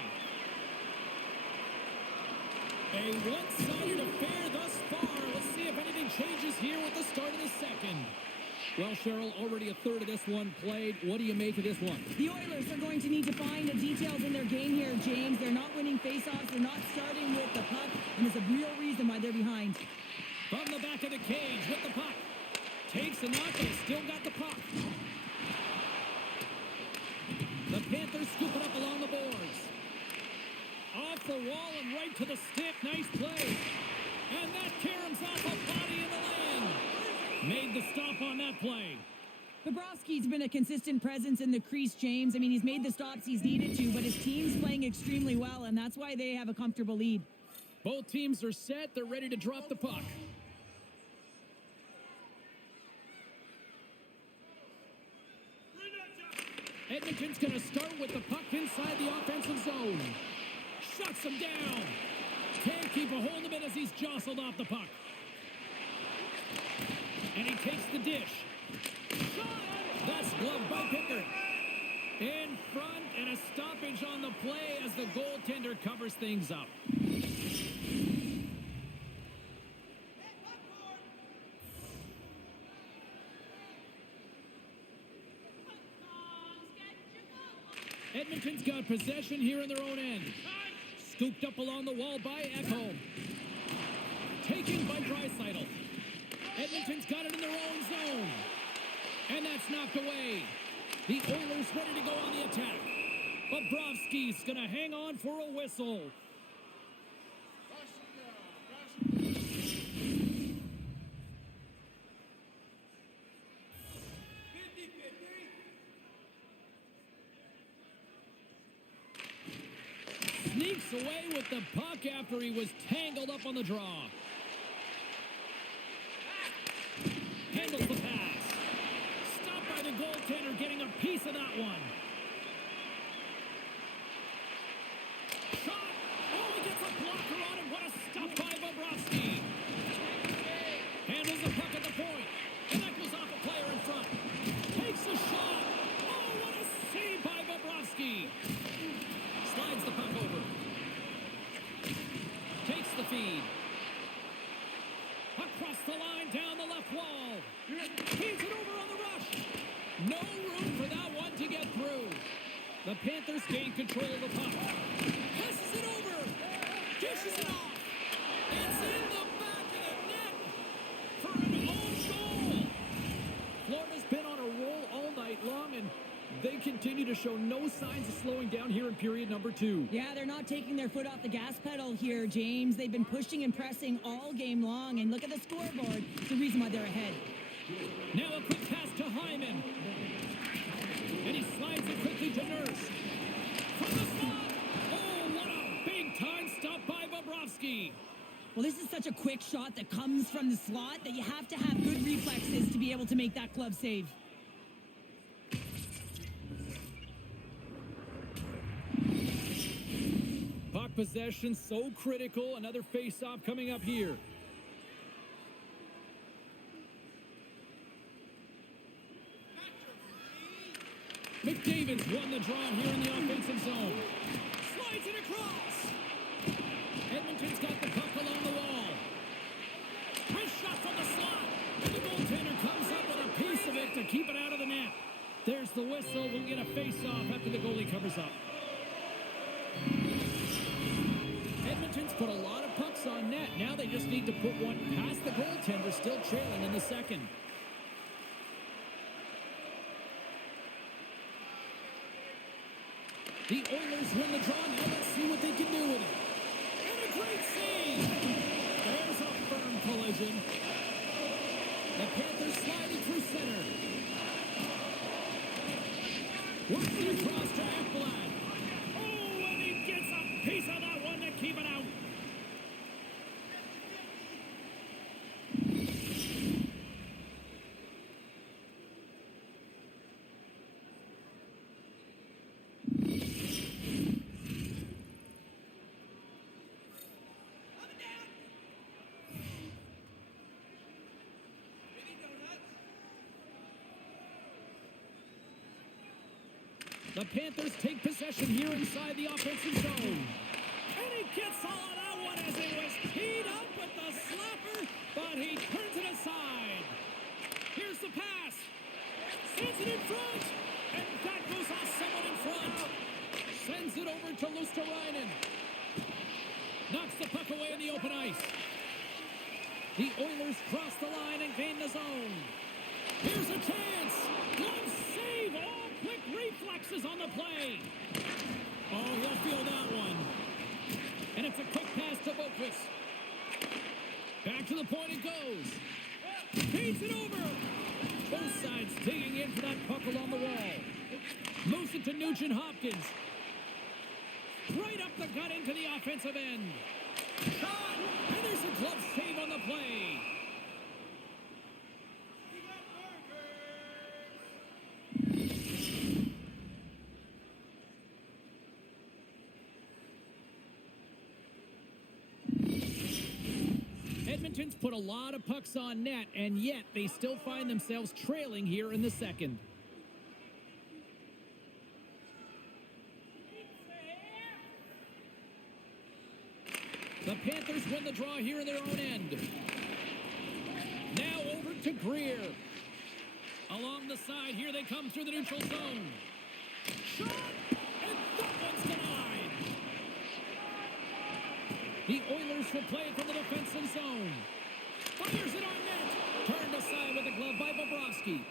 A one-sided affair thus far. Let's see if anything changes here with the start of the second. Well, Cheryl, already a third of this one played. What do you make of this one? The Oilers are going to need to find the details in their game here, James. They're not winning faceoffs. They're not starting with the puck, and there's a real reason why they're behind. From the back of the cage with the puck. Takes a knock, but still got the puck. The Panthers scoop it up along the boards. Off the wall and right to the stick. Nice play. And that caroms off a body in the lane. Made the stop on that play. Bobrovsky's been a consistent presence in the crease, James. I mean, he's made the stops he's needed to, but his team's playing extremely well, and that's why they have a comfortable lead. Both teams are set. They're ready to drop the puck. Edmonton's going to start with the puck inside the offensive zone. Shuts him down. Can't keep a hold of it as he's jostled off the puck. And he takes the dish. Shot! That's gloved by Pickard. In front, and a stoppage on the play as the goaltender covers things up. Edmonton's got possession here in their own end. Scooped up along the wall by Ekholm. Taken by Draisaitl. Edmonton's got it in their own zone. And that's knocked away. The Oilers ready to go on the attack. Bobrovsky's going to hang on for a whistle. Sneaks away with the puck after he was tangled up on the draw. Handles the pass. Stopped by the goaltender, getting a piece of that one. Shot. Oh, he gets a blocker on him. What a stop by Bobrovsky. Handles the puck at the point. And that goes off a player in front. Takes a shot. Oh, what a save by Bobrovsky. Slides the puck over. Takes the feed. Across the line, down the left wall. Feeds it over on the rush. No room for that one to get through. The Panthers gain control of the puck. Passes it over. Dishes it off. It's in the back of the net for an own goal. Florida's been on a roll all night long, and they continue to show no signs of slowing down here in period number 2. Yeah, they're not taking their foot off the gas pedal here, James. They've been pushing and pressing all game long, and look at the scoreboard. It's the reason why they're ahead. Now a quick pass to Hyman. And he slides it quickly to Nurse. From the slot. Oh, what a big-time stop by Bobrovsky. Well, this is such a quick shot that comes from the slot that you have to have good reflexes to be able to make that glove save. Puck possession so critical. Another face-off coming up here. McDavid's won the draw here in the offensive zone. Slides it across. Edmonton's got the puck along the wall. Wrist shot from the slot. And the goaltender comes up with a piece of it to keep it out of the net. There's the whistle. We'll get a face-off after the goalie covers up. Edmonton's put a lot of pucks on net. Now they just need to put one past the goaltender, still trailing in the second. The Oilers win the draw. Now let's see what they can do with it. And a great save. There's a firm collision. The Panthers sliding through center. Working across to Ekblad. Oh, and he gets a piece of that one to keep it out. The Panthers take possession here inside the offensive zone. And he gets all of that one as it was teed up with the slapper, but he turns it aside. Here's the pass. Sends it in front. And that goes off someone in front. Sends it over to Luosterainen. Knocks the puck away in the open ice. The Oilers cross the line and gain the zone. Here's a chance. Glove save. All quick reflexes on the play. Oh, he'll feel that one. And it's a quick pass to Boqvist. Back to the point it goes. Feeds it over. Both sides digging in for that puck along the wall. Moves it to Nugent Hopkins. Right up the gut into the offensive end. Shot! And there's a glove save on the play. Edmonton's put a lot of pucks on net, and yet they still find themselves trailing here in the second. The Panthers win the draw here in their own end. Now over to Greer. Along the side, here they come through the neutral zone. Shot! And that one's denied. The Oilers will play it from the defensive zone. Fires it on net. Turned aside with a glove by Bobrovsky.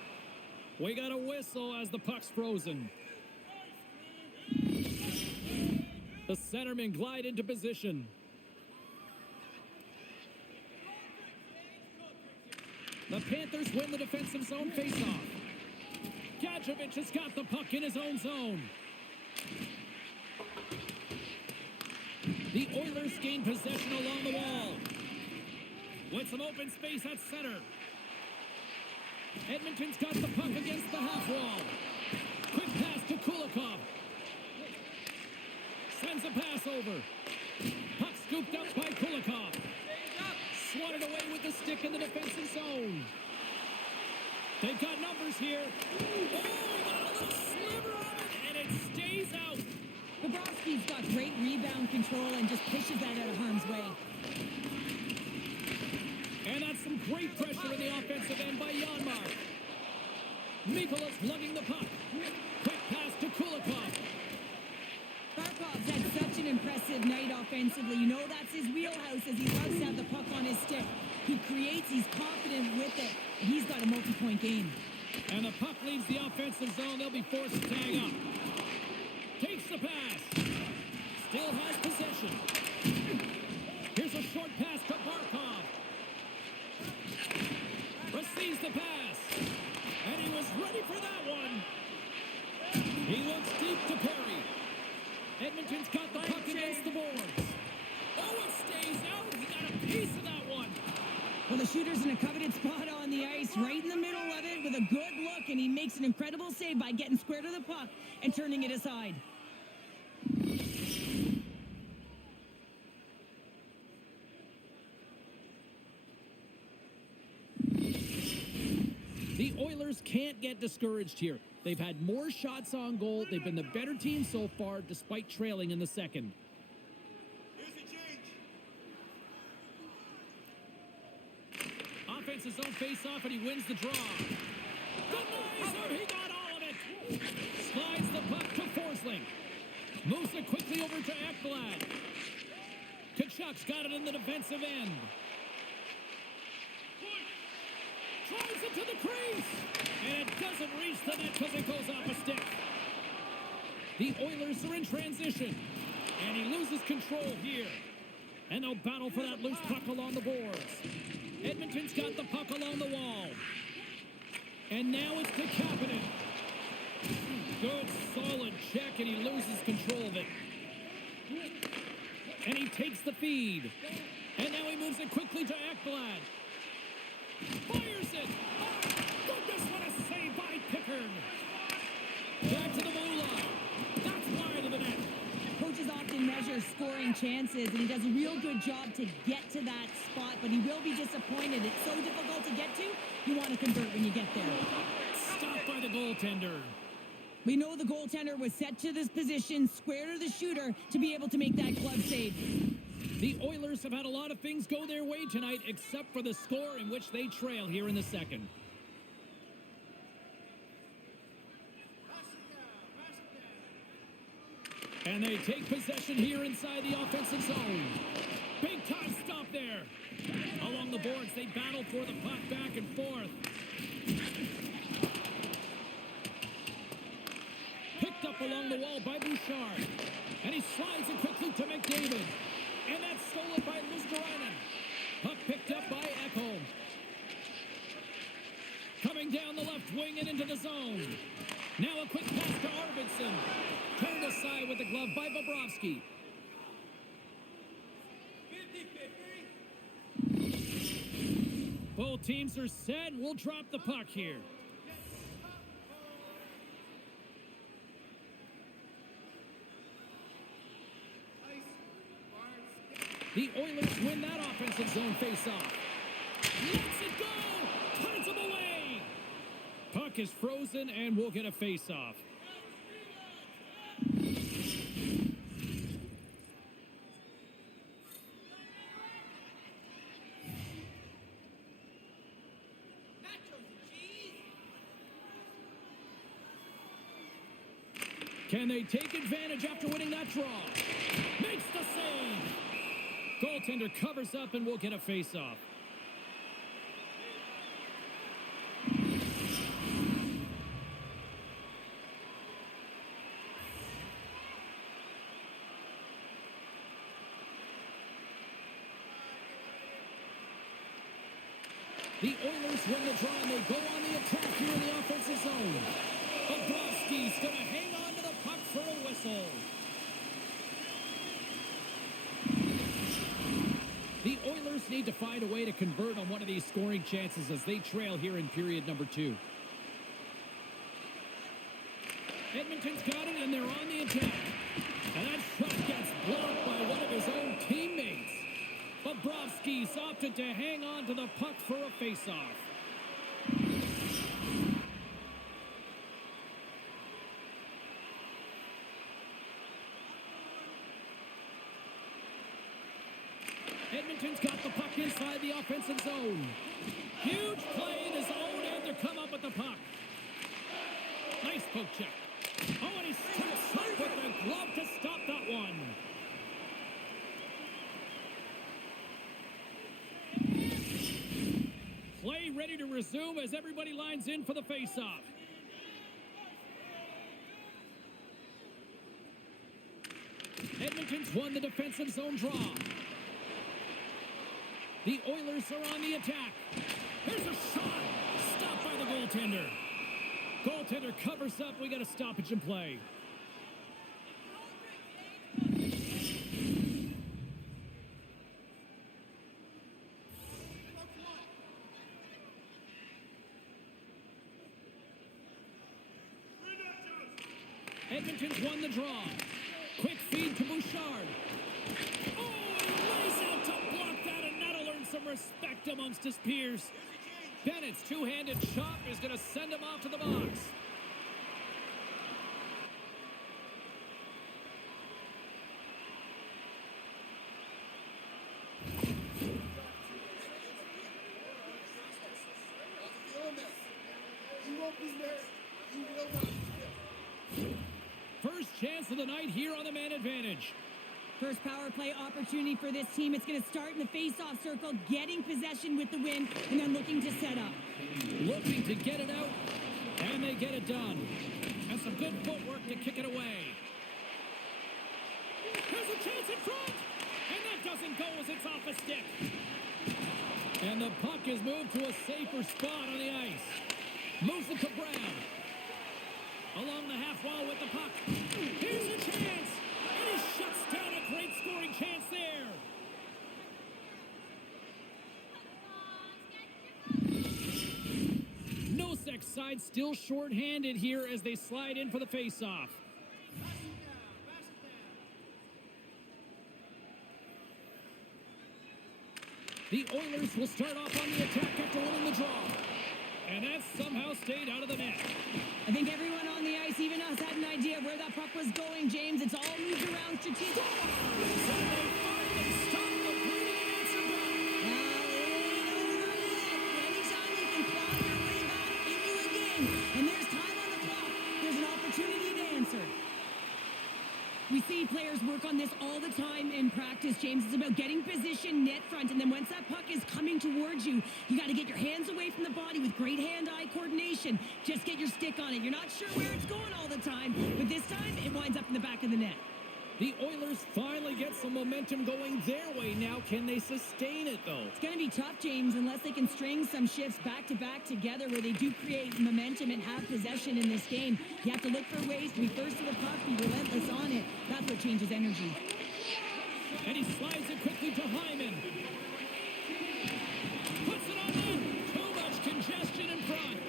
We got a whistle as the puck's frozen. The centermen glide into position. The Panthers win the defensive zone faceoff. Gadjevich has got the puck in his own zone. The Oilers gain possession along the wall. With some open space at center. Edmonton's got the puck against the half wall. Quick pass to Kulikov. Sends a pass over. Puck scooped up by Kulikov. Swatted away with the stick in the defensive zone. They've got numbers here. Oh, got a little sliver of it, and it stays out. Bobrovsky's got great rebound control and just pushes that out of harm's way. And that's some great pressure in the offensive end by Janmark. Mikolas lugging the puck. Quick pass to Kulikov. Barkov's had such an impressive night offensively. You know that's his wheelhouse as he loves to have the puck on his stick. He creates, he's confident with it. And he's got a multi-point game. And the puck leaves the offensive zone. They'll be forced to tag up. Takes the pass. Still has possession. Here's a short pass to Barkov. Receives the pass. And he was ready for that one. He looks deep to Perry. Edmonton's got the puck against the boards. Oh, it stays out. He got a piece of that one. Well, the shooter's in a coveted spot on the ice, right in the middle of it with a good look, and he makes an incredible save by getting square to the puck and turning it aside. The Oilers can't get discouraged here. They've had more shots on goal. They've been the better team so far, despite trailing in the second. Offensive zone face-off, and he wins the draw. Denies him. He got all of it. Slides the puck to Forsling. Moves it quickly over to Ekblad. Kachuk's got it in the defensive end. Drives it to the crease. And it doesn't reach the net because it goes off a stick. The Oilers are in transition. And he loses control here. And they'll battle for that loose puck along the boards. Edmonton's got the puck along the wall. And now it's to Kapanen. Good, solid check, and he loses control of it. And he takes the feed. And now he moves it quickly to Ekblad. Fires it. Oh, goodness, what a save by Pickard. Back to the blue line. That's wide of the net. Coaches often measure scoring chances, and he does a real good job to get to that spot, but he will be disappointed. It's so difficult to get to. You want to convert when you get there. Stopped by the goaltender. We know the goaltender was set to this position, square to the shooter, to be able to make that glove save. The Oilers have had a lot of things go their way tonight, except for the score in which they trail here in the second. And they take possession here inside the offensive zone. Big time stop there. Along the boards, they battle for the puck back and forth. Picked up along the wall by Bouchard. And he slides it quickly to McDavid. And that's stolen by Luskarainen. Puck picked up by Ekholm. Coming down the left wing and into the zone. Now a quick pass to Arvidsson. Turned aside with the glove by Bobrovsky. Both teams are set. We'll drop the puck here. The Oilers win that offensive zone face-off. Lets it go! Turns him away! Puck is frozen, and we'll get a face-off. Can they take advantage after winning that draw? Makes the save! Goaltender covers up, and we'll get a face-off. The Oilers win the draw, and they go on the attack here in the offensive zone. Bobrovsky's going to hang on to the puck for a whistle. The Oilers need to find a way to convert on one of these scoring chances as they trail here in period number 2. Edmonton's got it, and they're on the attack. And that shot gets blocked by one of his own teammates. Bobrovsky's opted to hang on to the puck for a face-off. Edmonton's got the puck inside the offensive zone. Huge play in his own end to come up with the puck. Nice poke check. Oh, and he steps up with the glove to stop that one. Play ready to resume as everybody lines in for the face-off. Edmonton's won the defensive zone draw. The Oilers are on the attack. Here's a shot. Stopped by the goaltender. Goaltender covers up. We got a stoppage in play. Edmonton's won the draw. Quick feed to Bouchard. Oh, he lays out to block that, and that'll earn some respect amongst his peers. Bennett's two-handed chop is going to send him off to the box. First chance of the night here on the man advantage. First power play opportunity for this team. It's going to start in the face-off circle, getting possession with the win, and then looking to set up. Looking to get it out, and they get it done. And some good footwork to kick it away. There's a chance in front, and that doesn't go as it's off a stick. And the puck is moved to a safer spot on the ice. Moves it to Brown. Along the half wall with the puck. Here's a chance, and he shuts down a great scoring chance there. Nosek's side still short-handed here as they slide in for the face-off. The Oilers will start off on the attack after winning the draw. And that somehow stayed out of the net. I think everyone on the ice, even us, had an idea of where that puck was going, James. It's all moved around strategically. So they finally stopped the bleeding answer back. Well, it ain't over yet. Anytime you can claw your way back into a game, and there's time on the clock, there's an opportunity to answer. We see players work on this all the time in practice, James. It's about getting position net front, and then once that puck is coming towards you, you got to get your hands away from the body with great hand-eye coordination. Just get your stick on it. You're not sure where it's going all the time, but this time it winds up in the back of the net. The Oilers finally get some momentum going their way now. Can they sustain it, though? It's going to be tough, James, unless they can string some shifts back-to-back together where they do create momentum and have possession in this game. You have to look for ways to be first to the puck, be relentless on it. That's what changes energy. And he slides it quickly to Hyman. Puts it on net. Too much congestion in front.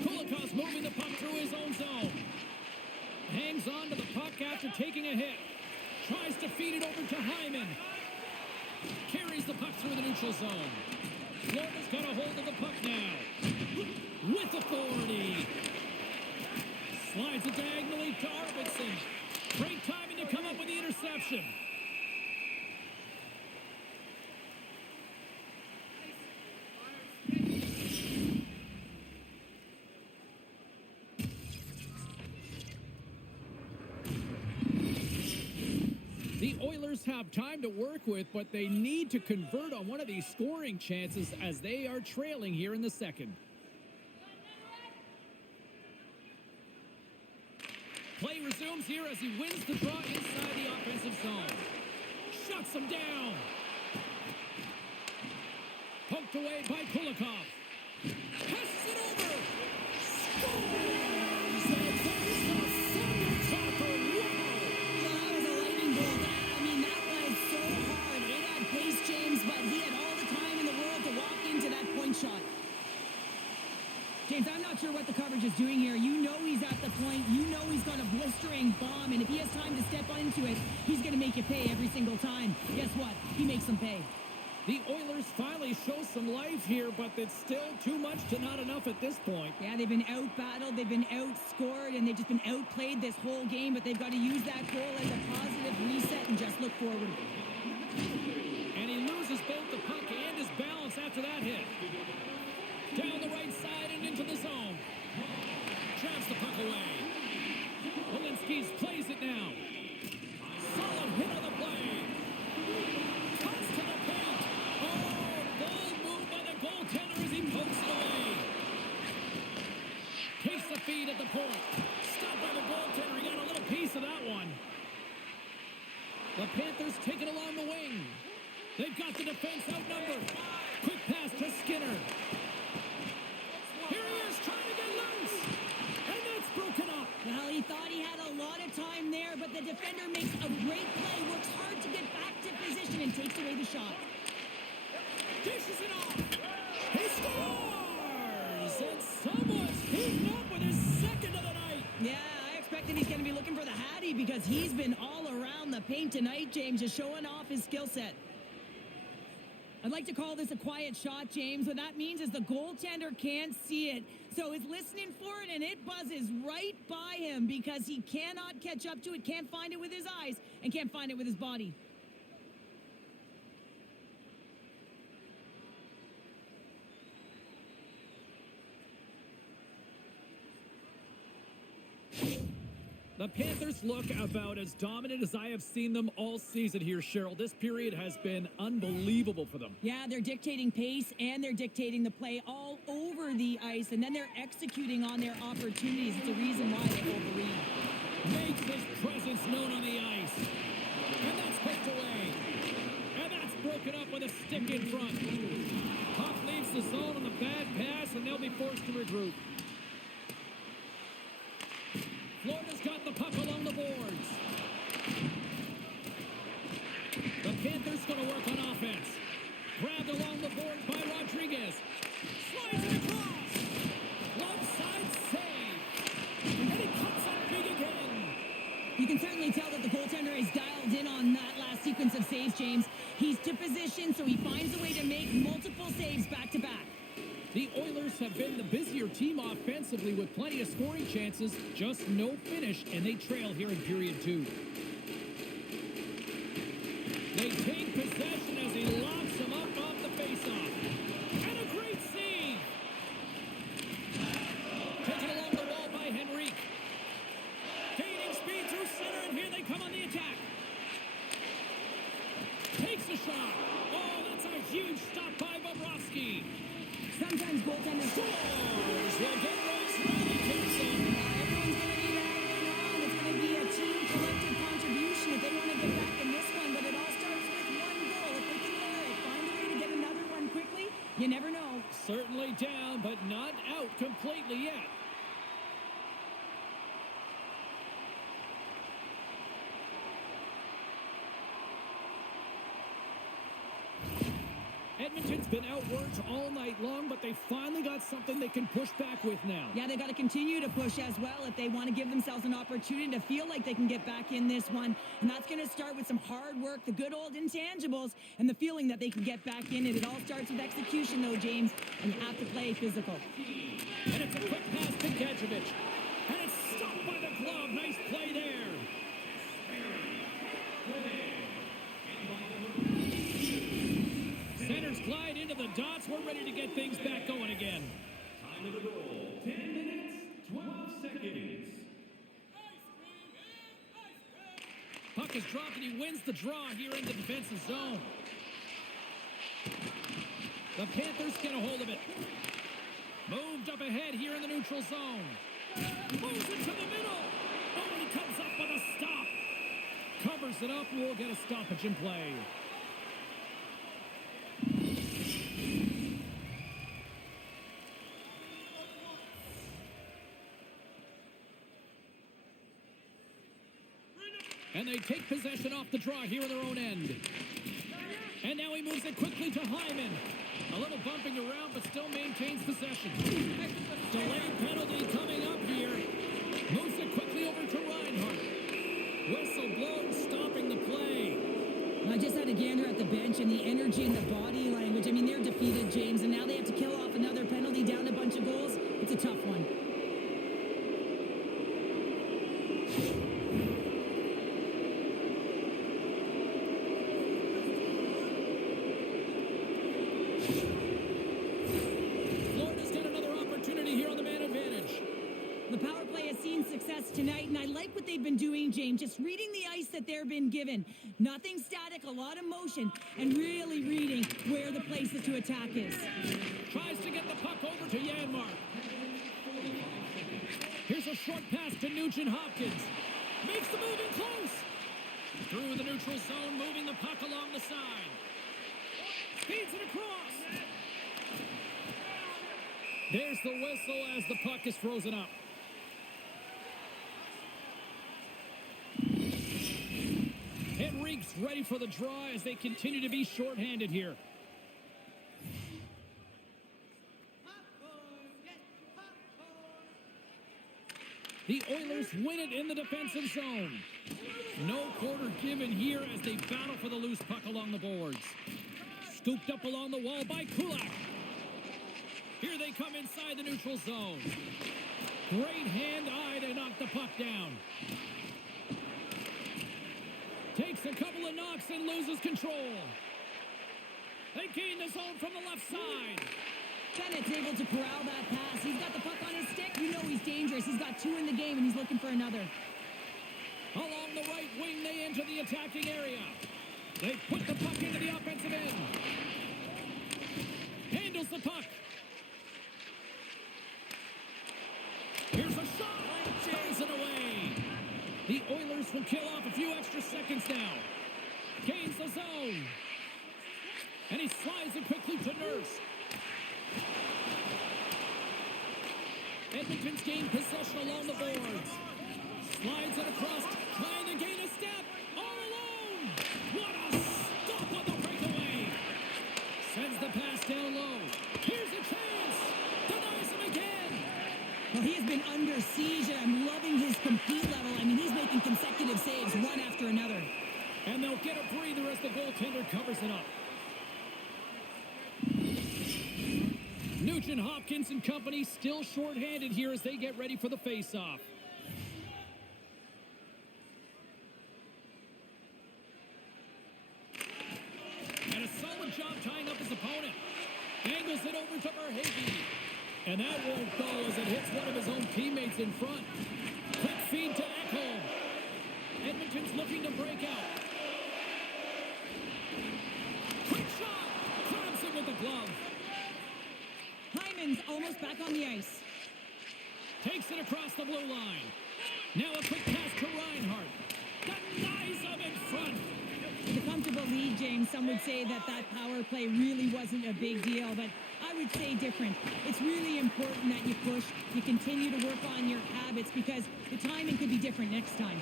Kulikov's moving the puck through his own zone. Hangs on to the puck after taking a hit. Tries to feed it over to Hyman. Carries the puck through the neutral zone. Florida's got a hold of the puck now. With authority. Slides it diagonally to Arvidsson. Great timing to come up with the interception. The Oilers have time to work with, but they need to convert on one of these scoring chances as they are trailing here in the second. Play resumes here as he wins the draw inside the offensive zone. Shuts him down. Poked away by Kulikov. Passes it over. Scores! And there's the second topper. Wow! Well, that was a lightning bolt. I mean, that was so hard. It had pace, James, but he had all the time in the world to walk into that point shot. James, I'm not sure what the coverage is doing here. You know he's at the point. You know he's got a blistering bomb, and if he has time to step into it, he's going to make you pay every single time. Guess what? He makes them pay. The Oilers finally show some life here, but it's still too much to not enough at this point. Yeah, they've been out-battled, they've been outscored, and they've just been outplayed this whole game, but they've got to use that goal as a positive reset and just look forward. And he loses both the puck and his balance after that hit. Down the right side and into the zone. Jabs the puck away. Walensky's plays it now. Solid hit on the play. Cuts to the paint. Oh, bold move by the goaltender as he pokes it away. Takes the feed at the point. Stopped by the goaltender. He got a little piece of that one. The Panthers take it along the wing. They've got the defense outnumbered. Quick pass to Skinner. Here he is trying to get loose. And that's broken up. Well, he thought he had a lot of time there, but the defender makes a great play, works hard to get back to position, and takes away the shot. Dishes it off. He scores! And someone's heating up with his second of the night. Yeah, I expected he's going to be looking for the Hattie because he's been all around the paint tonight, James, just showing off his skill set. I'd like to call this a quiet shot, James. What that means is the goaltender can't see it. So he's listening for it, and it buzzes right by him because he cannot catch up to it, can't find it with his eyes, and can't find it with his body. The Panthers look about as dominant as I have seen them all season here, Cheryl. This period has been unbelievable for them. Yeah, they're dictating pace and they're dictating the play all over the ice, and then they're executing on their opportunities. It's a reason why they hold the lead. Makes his presence known on the ice. And that's poked away. And that's broken up with a stick in front. Puck leaves the zone on a bad pass, and they'll be forced to regroup. Florida's got the puck along the boards. The Panthers going to work on offense. Grabbed along the boards by Rodriguez. Slides it across. Left side save. And he cuts up big again. You can certainly tell that the goaltender is dialed in on that last sequence of saves, James. He's to position, so he finds a way to make multiple saves back to back. The Oilers have been the busier team offensively with plenty of scoring chances, just no finish, and they trail here in period 2. They take possession as he locks him up off the faceoff. And a great save! Taken along the wall by Henrique. Gaining speed through center, and here they come on the attack. Takes a shot. Oh, that's a huge stop by Bobrovsky. Sometimes goaltenders Scores! Well, get those rally kicks in. Everyone's going to be rallying on. It's going to be a team collective contribution if they want to get back in this one. But it all starts with one goal. If they can find a way to get another one quickly, you never know. Certainly down, but not out completely yet. Edmonton's been outworked all night long, but they finally got something they can push back with now. Yeah, they got to continue to push as well if they want to give themselves an opportunity to feel like they can get back in this one. And that's going to start with some hard work, the good old intangibles, and the feeling that they can get back in it. It all starts with execution, though, James, and you have to play physical. And it's a quick pass to Gadjevich. And it's stopped by the glove. Nice play there. Centers glide into the dots. We're ready to get things back going again. Time of the goal, 10 minutes, 12 seconds. Puck is dropped and he wins the draw here in the defensive zone. The Panthers get a hold of it. Moved up ahead here in the neutral zone. Moves it to the middle. Oh, and he comes up with a stop. Covers it up and we'll get a stoppage in play. And they take possession off the draw here in their own end. And now he moves it quickly to Hyman. A little bumping around, but still maintains possession. Delayed penalty coming up here. Moves it quickly over to Reinhart. Whistle blown, stopping the play. I just had a gander at the bench and the energy and the body language. I mean, they're defeated, James, and now they have to kill off another penalty, down a bunch of goals. It's a tough one. Florida's got another opportunity here on the man advantage. The power play has seen success tonight, and I like what they've been doing, James. Just reading the ice that they've been given. Nothing static, a lot of motion, and really reading where the places to attack is. Tries to get the puck over to Janmark. Here's a short pass to Nugent Hopkins. Makes the move in close. Through the neutral zone, moving the puck along the side. Feeds it across. There's the whistle as the puck is frozen up. Henrique's ready for the draw as they continue to be shorthanded here. The Oilers win it in the defensive zone. No quarter given here as they battle for the loose puck along the boards. Scooped up along the wall by Kulak. Here they come inside the neutral zone. Great hand-eye to knock the puck down. Takes a couple of knocks and loses control. They gain the zone from the left side. Bennett's able to corral that pass. He's got the puck on his stick. You know he's dangerous. He's got two in the game, and he's looking for another. Along the right wing, they enter the attacking area. They put the puck into the offensive end. Handles the puck. Here's a shot. Chases it away. The Oilers will kill off a few extra seconds now. Gains the zone. And he slides it quickly to Nurse. Edmonton's gained possession along the boards. Slides it across, trying to gain a step. All alone. What a stop on the breakaway. Sends the pass down low. Here's a chance. Denies him again. Well, he has been under siege, and I'm loving his compete level. I mean, he's making consecutive saves, one after another. And they'll get a breather as the goaltender covers it up. Nugent Hopkins and company still shorthanded here as they get ready for the faceoff. And a solid job tying up his opponent. Angles it over to Verhaeghe. And that won't go as it hits one of his own teammates in front. Quick feed to Ekholm. Edmonton's looking to break out. Quick shot. Grabs him with the glove. Hyman's almost back on the ice. Takes it across the blue line. Now a quick pass to Reinhart. Denies him in front. With a comfortable lead, James, some would say that power play really wasn't a big deal, but I would say different. It's really important that you push, you continue to work on your habits because the timing could be different next time.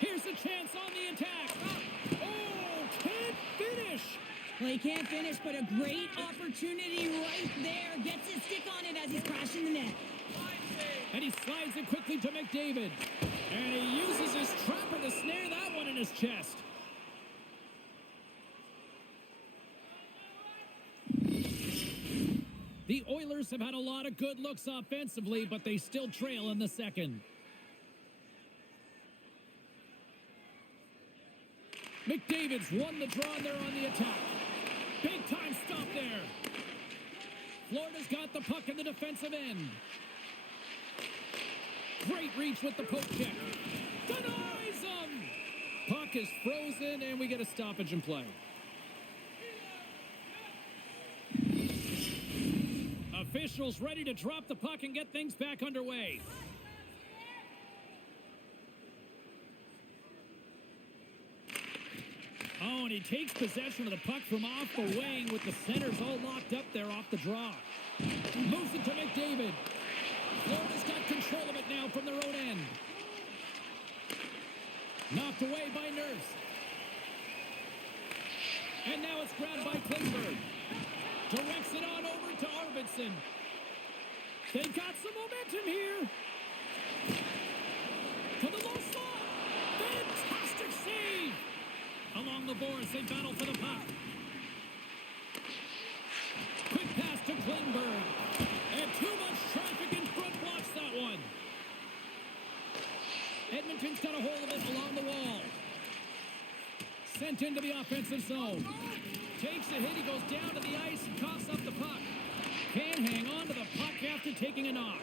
Here's a chance on the attack. Oh, can't finish. Well, he can't finish, but a great opportunity right there. Gets his stick on it as he's crashing the net. And he slides it quickly to McDavid. And he uses his trapper to snare that one in his chest. The Oilers have had a lot of good looks offensively, but they still trail in the second. McDavid's won the draw there on the attack. Big time stop there. Florida's got the puck in the defensive end. Great reach with the poke check. Denies him. Puck is frozen, and we get a stoppage in play. Officials ready to drop the puck and get things back underway. Oh, and he takes possession of the puck from off the wing with the centers all locked up there off the draw. Moves it to McDavid. Florida's got control of it now from their own end. Knocked away by Nurse. And now it's grabbed by Klingberg. Directs it on over to Arvidsson. They've got some momentum here. To the low slot. Fantastic save. Along the boards, they battle for the puck. Quick pass to Klingberg. And too much traffic in front blocks that one. Edmonton's got a hold of it along the wall. Sent into the offensive zone. Takes a hit, he goes down to the ice and coughs up the puck. Can't hang on to the puck after taking a knock.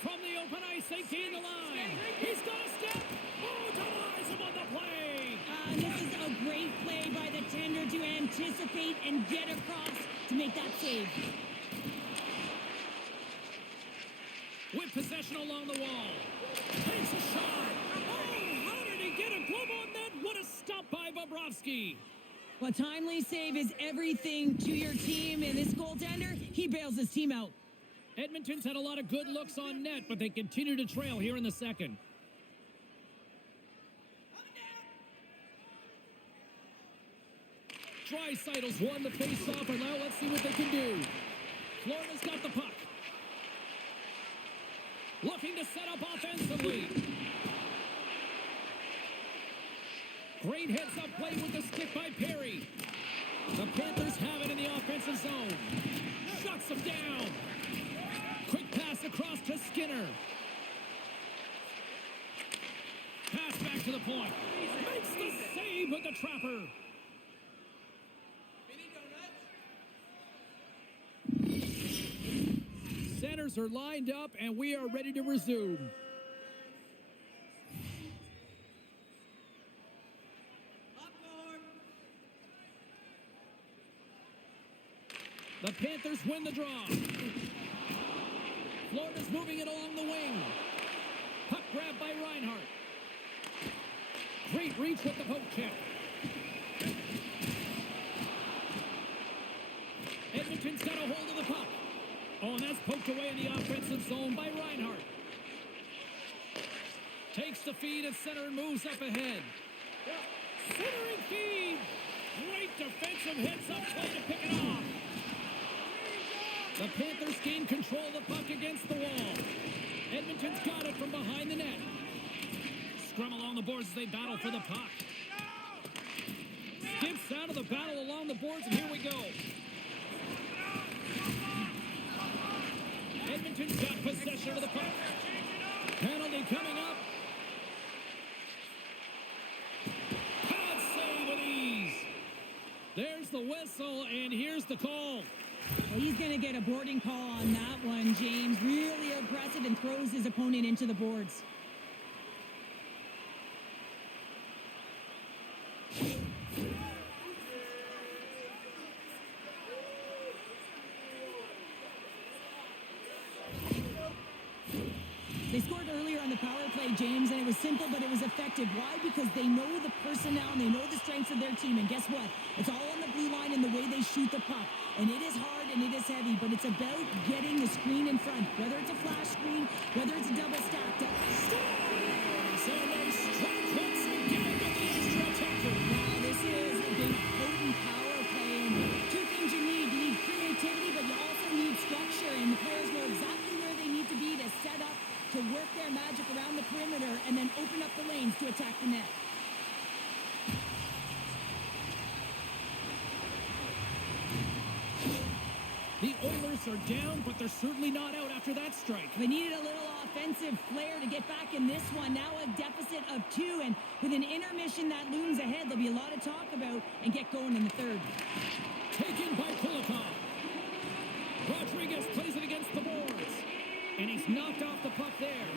From the open ice, they gain the line. He's got a step. Oh, denies him on the play. This is a great play by the tender to anticipate and get across to make that save. With possession along the wall. Takes a shot. Oh, how did he get a glove on that? What a stop by Bobrovsky. Well, timely save is everything to your team, and this goaltender, he bails his team out. Edmonton's had a lot of good looks on net, but they continue to trail here in the second. Draisaitl's won the face-off, and now let's see what they can do. Florida's got the puck. Looking to set up offensively. Great heads-up play with the stick by Perry. The Panthers have it in the offensive zone. Shuts them down. Quick pass across to Skinner. Pass back to the point. Makes the save with the trapper. Centers are lined up, and we are ready to resume. The Panthers win the draw. Florida's moving it along the wing. Puck grab by Reinhart. Great reach with the poke check. Edmonton's got a hold of the puck. Oh, and that's poked away in the offensive zone by Reinhart. Takes the feed at center and moves up ahead. Centering feed. Great defensive hits up play to pick it off. The Panthers gain control of the puck against the wall. Edmonton's got it from behind the net. Scrum along the boards as they battle for the puck. Skips out of the battle along the boards, and here we go. Edmonton's got possession of the puck. Penalty coming up. Pad save with ease. There's the whistle, and here's the call. Well, he's going to get a boarding call on that one, James. Really aggressive and throws his opponent into the boards. They scored earlier on the power play, James, and it was simple, but it was effective. Why? Because they know the personnel and they know the strengths of their team. And guess what? It's all on the blue line and the way they shoot the puck. And it is hard and it is heavy, but it's about getting the screen in front. Whether it's a flash screen, whether it's a double stacked up. So they strike once again with the extra attacker. Wow, this is a big potent power play. And two things you need. You need creativity, but you also need structure. And the players know exactly where they need to be to set up, to work their magic around the perimeter, and then open up the lanes to attack the net. The Oilers are down, but they're certainly not out after that strike. They needed a little offensive flair to get back in this one. Now a deficit of 2, and with an intermission that looms ahead, there'll be a lot of talk about and get going in the third. Taken by Kulikov. Rodriguez plays it against the boards. And he's knocked off the puck there.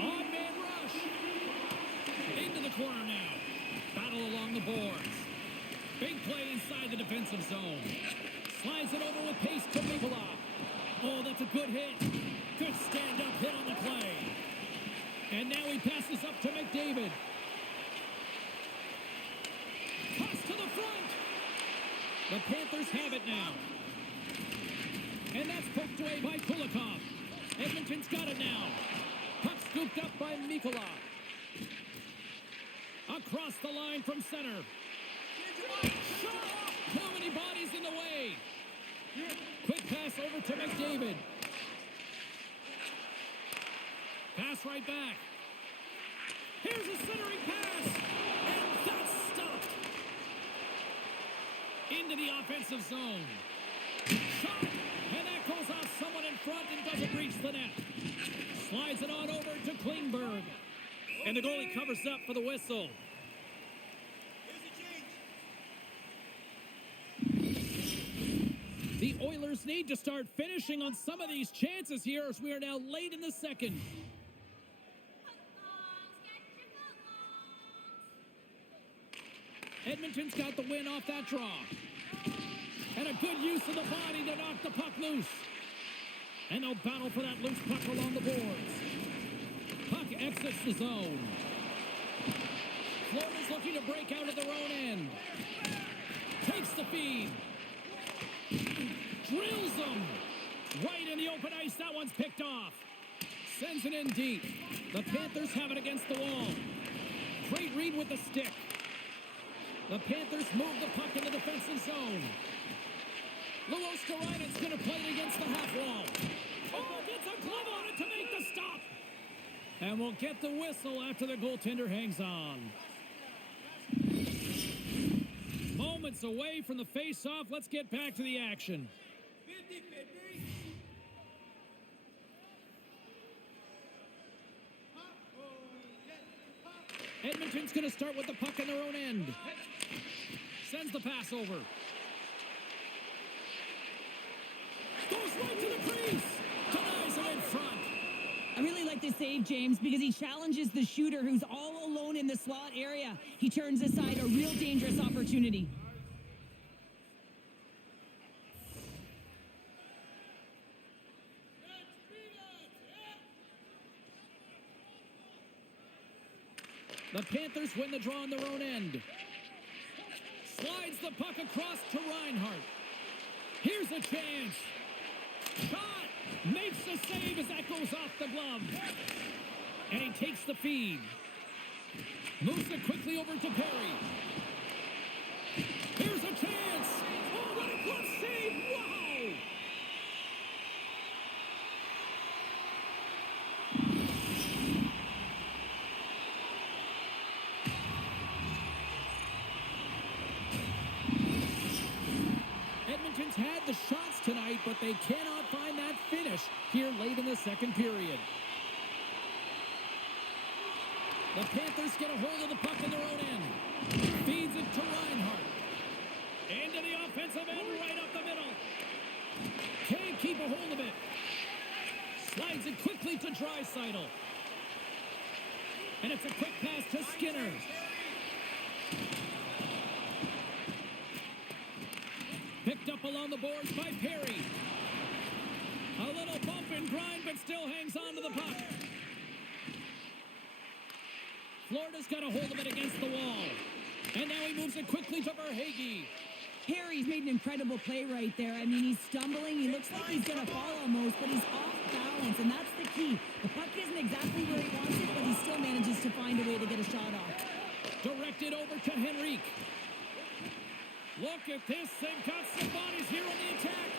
Odd man rush. Into the corner now. Battle along the boards. Big play inside the defensive zone. Slides it over with pace to Mikola. Oh, that's a good hit. Good stand-up hit on the play. And now he passes up to McDavid. Toss to the front. The Panthers have it now. And that's poked away by Kulikov. Edmonton's got it now. Puck scooped up by Mikola. Across the line from center. Shot! Too many bodies in the way. Quick pass over to McDavid. Pass right back. Here's a centering pass. And that's stopped. Into the offensive zone. Shot. And that goes off someone in front and doesn't reach the net. Slides it on over to Klingberg. And the goalie covers up for the whistle. The Oilers need to start finishing on some of these chances here as we are now late in the second. Edmonton's got the win off that draw. And a good use of the body to knock the puck loose. And they'll battle for that loose puck along the boards. Puck exits the zone. Florida's looking to break out of their own end. Takes the feed. Drills them. Right in the open ice. That one's picked off. Sends it in deep. The Panthers have it against the wall. Great read with the stick. The Panthers move the puck in the defensive zone. Luos Karainen's going to play it against the half wall. Oh, gets a glove on it to make the stop. And we'll get the whistle after the goaltender hangs on. Moments away from the face-off. Let's get back to the action. 50-50. Edmonton's going to start with the puck in their own end. Sends the pass over. Goes right to the crease. Denies it in front. I really like this save, James, because he challenges the shooter who's all alone in the slot area. He turns aside a real dangerous opportunity. The Panthers win the draw on their own end. Slides the puck across to Reinhart. Here's a chance. Shot! Makes the save as that goes off the glove. And he takes the feed. Moves it quickly over to Perry. Here's a chance. Oh, what a glove save! Wow! Edmonton's had the shots tonight, but they cannot find that finish here late in the second period. The Panthers get a hold of the puck in their own end. Feeds it to Reinhart. Into the offensive end, right up the middle. Can't keep a hold of it. Slides it quickly to Draisaitl. And it's a quick pass to Skinner. Picked up along the boards by Perry. A little bump and grind, but still hangs on to the puck. Florida's got a hold of it against the wall. And now he moves it quickly to Verhaeghe. Perry's made an incredible play right there. I mean, he's stumbling. He looks like he's going to fall almost, but he's off balance, and that's the key. The puck isn't exactly where he wants it, but he still manages to find a way to get a shot off. Directed over to Henrique. Look at this. They've got some bodies here on the attack.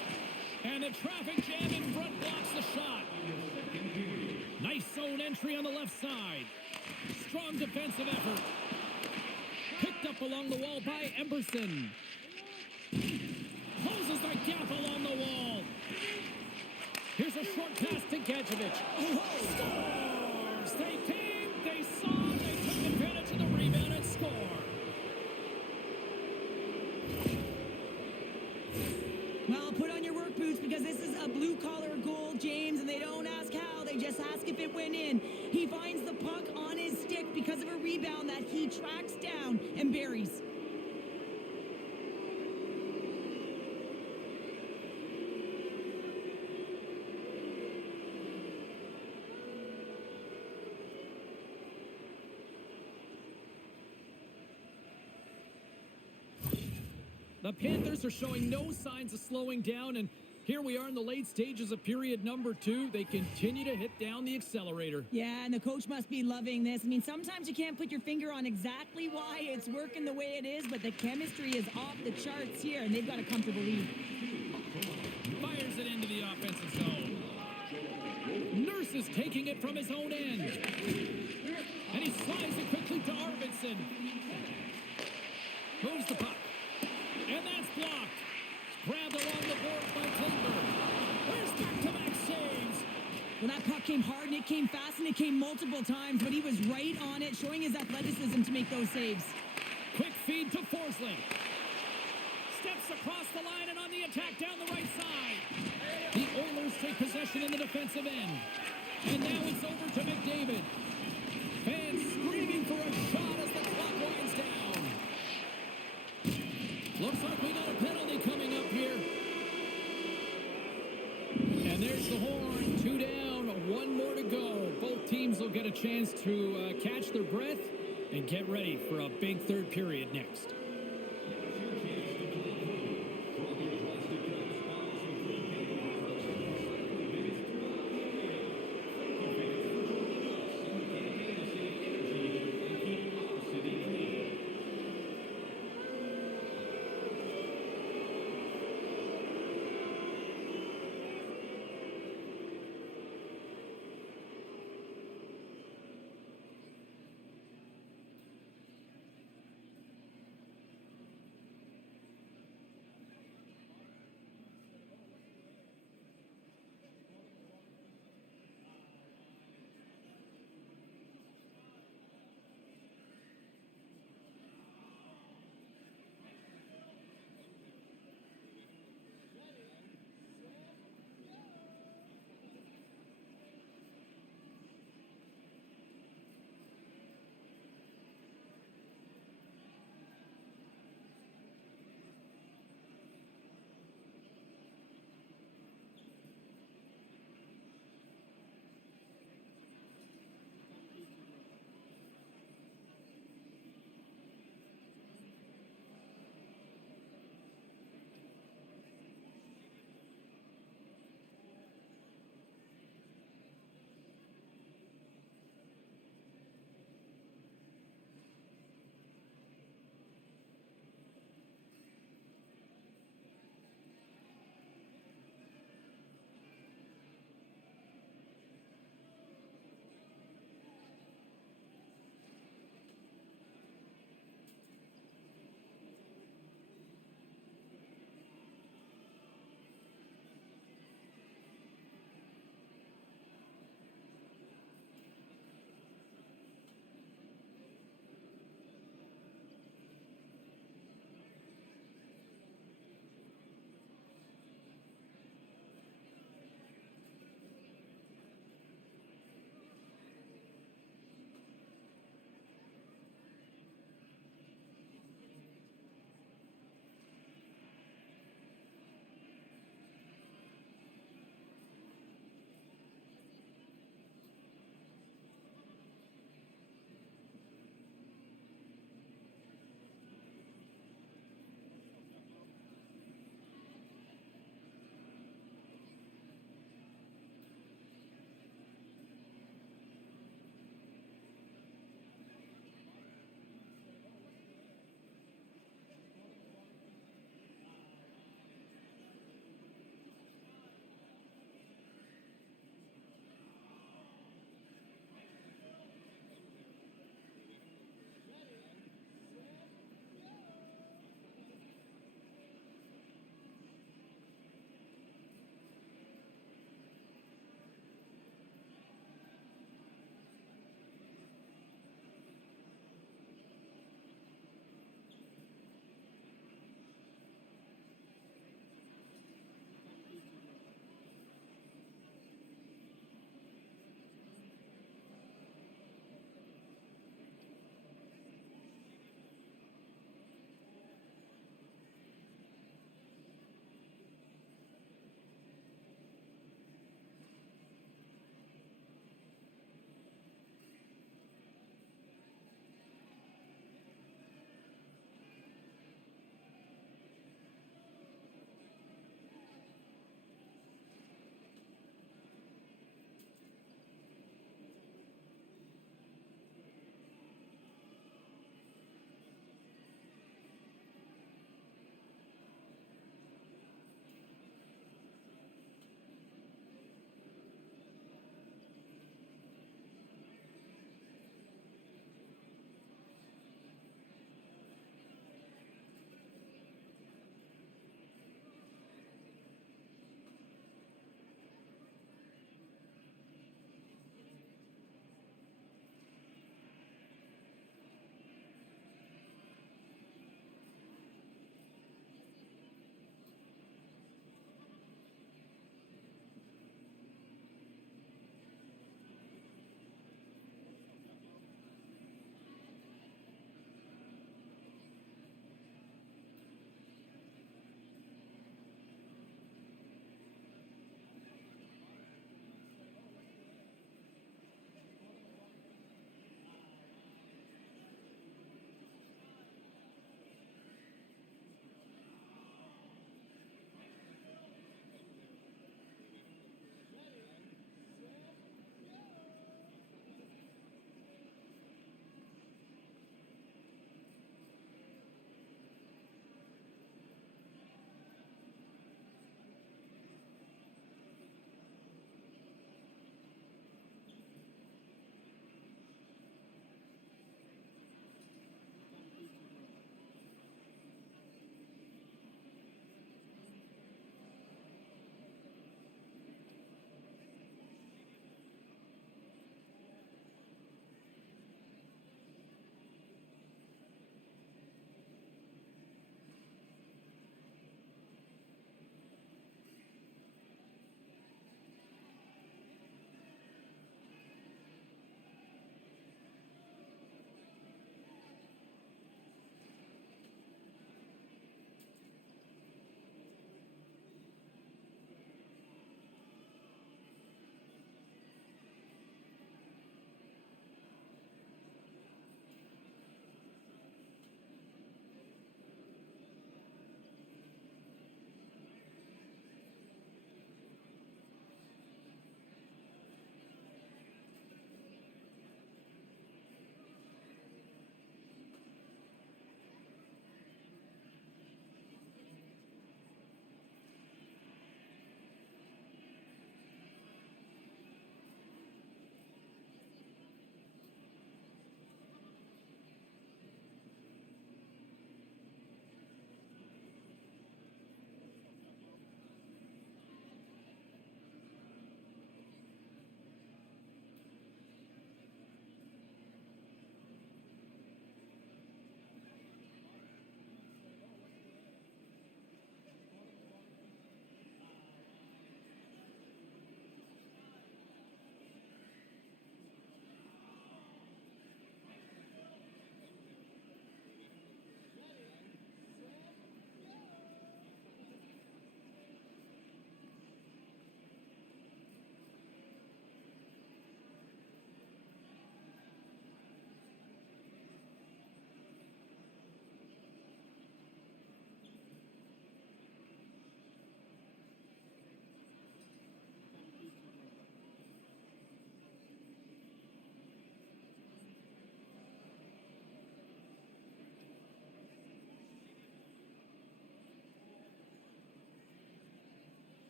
And the traffic jam in front blocks the shot. Nice zone entry on the left side. Strong defensive effort. Picked up along the wall by Emberson. Closes the gap along the wall. Here's a short pass to Gadjevich. Scores! They came, they saw, they took advantage of the rebound and score. Well, put on your work boots because this is a blue-collar goal, James, and they don't ask how, they just ask if it went in. He finds the puck on his stick because of a rebound that he tracks down and buries. The Panthers are showing no signs of slowing down, and here we are in the late stages of period number 2. They continue to hit down the accelerator. Yeah, and the coach must be loving this. I mean, sometimes you can't put your finger on exactly why it's working the way it is, but the chemistry is off the charts here, and they've got a comfortable lead. Fires it into the offensive zone. Nurse is taking it from his own end. And he slides it quickly to Arvidsson. Moves the puck. And that's blocked. Grabbed along the boards by Klingberg. There's back-to-back saves. Well, that puck came hard, and it came fast, and it came multiple times, but he was right on it, showing his athleticism to make those saves. Quick feed to Forsling. Steps across the line and on the attack down the right side. The Oilers take possession in the defensive end. And now it's over to McDavid. Fans screaming for a shot as the clock winds down. Looks like we got a penalty coming up here. And there's the horn. 2 down, 1 more to go. Both teams will get a chance to catch their breath and get ready for a big third period next.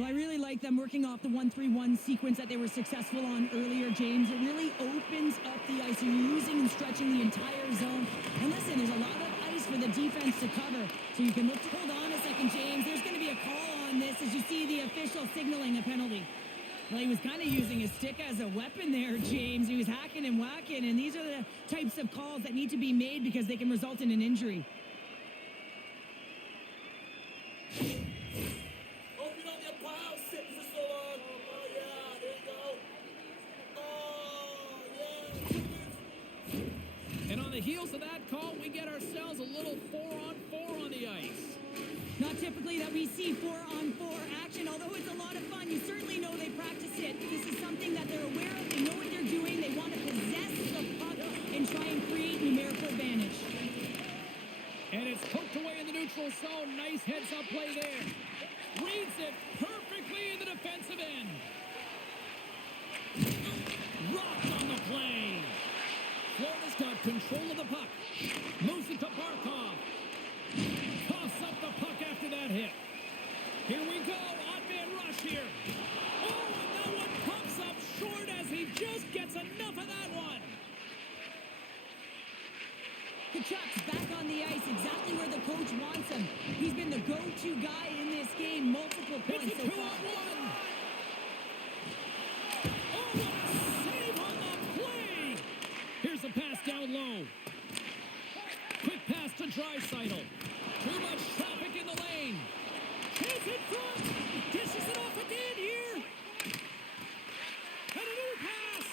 Well, I really like them working off the 1-3-1 sequence that they were successful on earlier, James. It really opens up the ice. You're using and stretching the entire zone. And listen, there's a lot of ice for the defense to cover. So you can look, hold on a second, James. There's going to be a call on this as you see the official signaling a penalty. Well, he was kind of using his stick as a weapon there, James. He was hacking and whacking, and these are the types of calls that need to be made because they can result in an injury. And on the heels of that call, we get ourselves a little 4-on-4 on the ice. Not typically that we see 4-on-4 action, although it's a lot of fun. You certainly know they practice it. This is something that they're aware of. They know what they're doing. They want to possess the puck and try and create numerical advantage. And it's poked away in the neutral zone. Nice heads-up play there. Reads it perfectly in the defensive end. Rocked on the play. Florida's got control of the puck. Moves it to Barkov. Toss up the puck after that hit. Here we go. Odd-man rush here. Oh, and that one pumps up short as he just gets enough of that one. Kachuk's back on the ice, exactly where the coach wants him. He's been the go-to guy in this game, multiple points It's a so far. 2-on-1. Oh, what a save on the play. Here's a pass down low. Quick pass to Draisaitl. Too much traffic in the lane. Chance in front. Dishes it off again here. And another pass.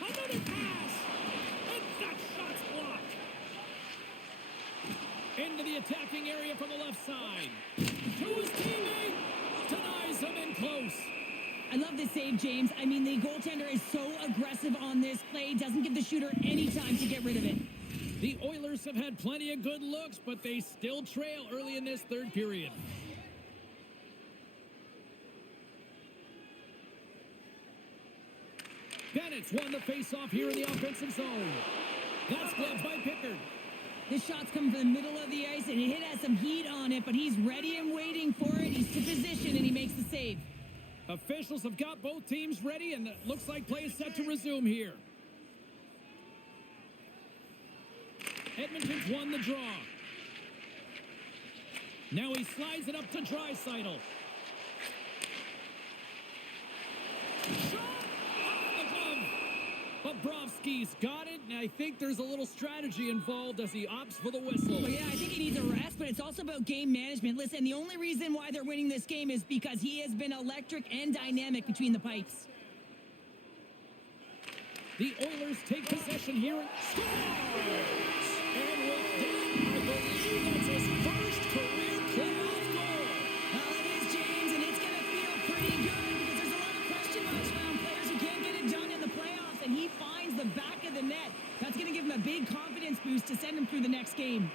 Another pass. And that shot's blocked. Into the attacking area from the left side. To his teammate. Denies him in close. I love this save, James. I mean, the goaltender is so aggressive on this play. Doesn't give the shooter any time to get rid of it. The Oilers have had plenty of good looks, but they still trail early in this third period. Bennett's won the face-off here in the offensive zone. That's gloved by Pickard. This shot's coming from the middle of the ice, and it has some heat on it, but he's ready and waiting for it. He's to position, and he makes the save. Officials have got both teams ready, and it looks like play is set to resume here. Edmonton's won the draw. Now he slides it up to Draisaitl. Shot! Off the glove. Bobrovsky's got it, and I think there's a little strategy involved as he opts for the whistle. Well, yeah, I think he needs a rest, but it's also about game management. Listen, the only reason why they're winning this game is because he has been electric and dynamic between the pipes. The Oilers take possession here and scores! And with that, I believe that's his first career playoff goal. Well, it is, James, and it's going to feel pretty good because there's a lot of question marks around players who can't get it done in the playoffs, and he finds the back of the net. That's going to give him a big confidence boost to send him through the next game.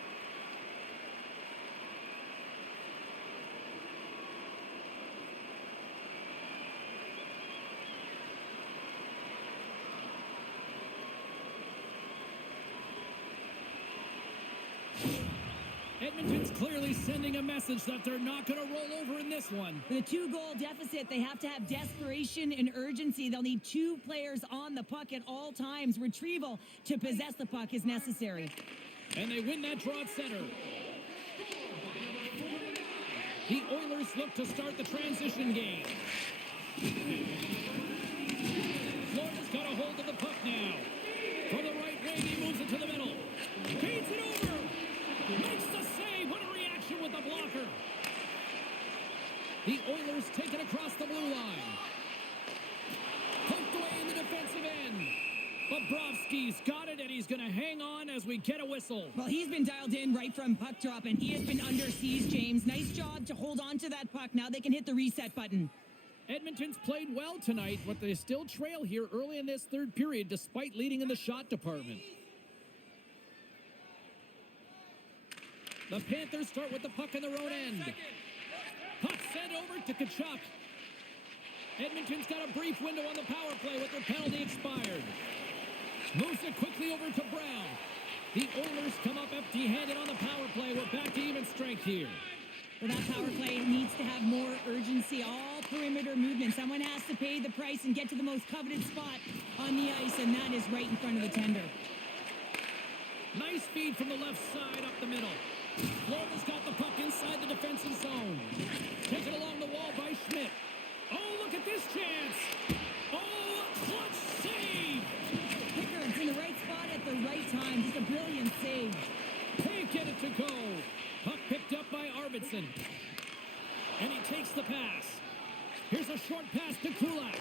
Edmonton's clearly sending a message that they're not going to roll over in this one. With a 2-goal deficit, they have to have desperation and urgency. They'll need 2 players on the puck at all times. Retrieval to possess the puck is necessary. And they win that draw at center. The Oilers look to start the transition game. Florida's got a hold of the puck now. From the right wing, he moves it to the middle. Feeds it over. Makes the save. What a reaction with the blocker. The Oilers take it across the blue line. Poked away in the defensive end. Bobrovsky's got it, and he's going to hang on as we get a whistle. Well, he's been dialed in right from puck drop, and he has been under siege, James. Nice job to hold on to that puck. Now they can hit the reset button. Edmonton's played well tonight, but they still trail here early in this third period despite leading in the shot department. The Panthers start with the puck in their own end. Puck sent over to Kachuk. Edmonton's got a brief window on the power play with their penalty expired. Moves it quickly over to Brown. The Oilers come up empty-handed on the power play. We're back to even strength here. Well, that power play needs to have more urgency, all perimeter movement. Someone has to pay the price and get to the most coveted spot on the ice, and that is right in front of the tender. Nice feed from the left side up the middle. Florida's got the puck inside the defensive zone. Taken along the wall by Schmidt. Oh, look at this chance. Oh, a clutch save. Pickard's in the right spot at the right time. Just a brilliant save. Can't get it to go. Puck picked up by Arvidsson. And he takes the pass. Here's a short pass to Kulak.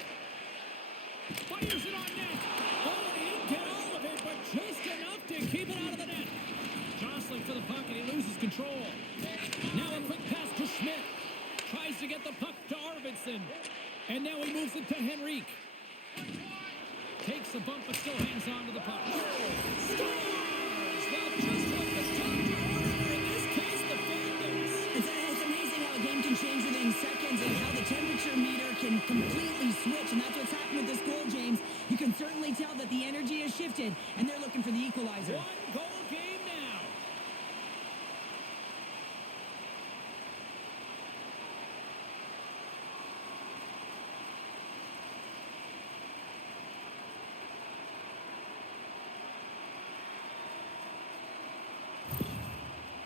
Fires it on net. Oh, he didn't get all of it, but just enough to keep it out of the net. Jostling for the puck, and he loses control. Now a quick pass to Schmidt. Tries to get the puck to Arvidsson. And now he moves it to Henrique. Takes a bump, but still hangs on to the puck. Scores! Well, just what the top to order, in this case, the Panthers. It's amazing how a game can change within seconds and how the temperature meter can completely switch. And that's what's happened with this goal, James. You can certainly tell that the energy has shifted, and they're looking for the equalizer. One goal game now.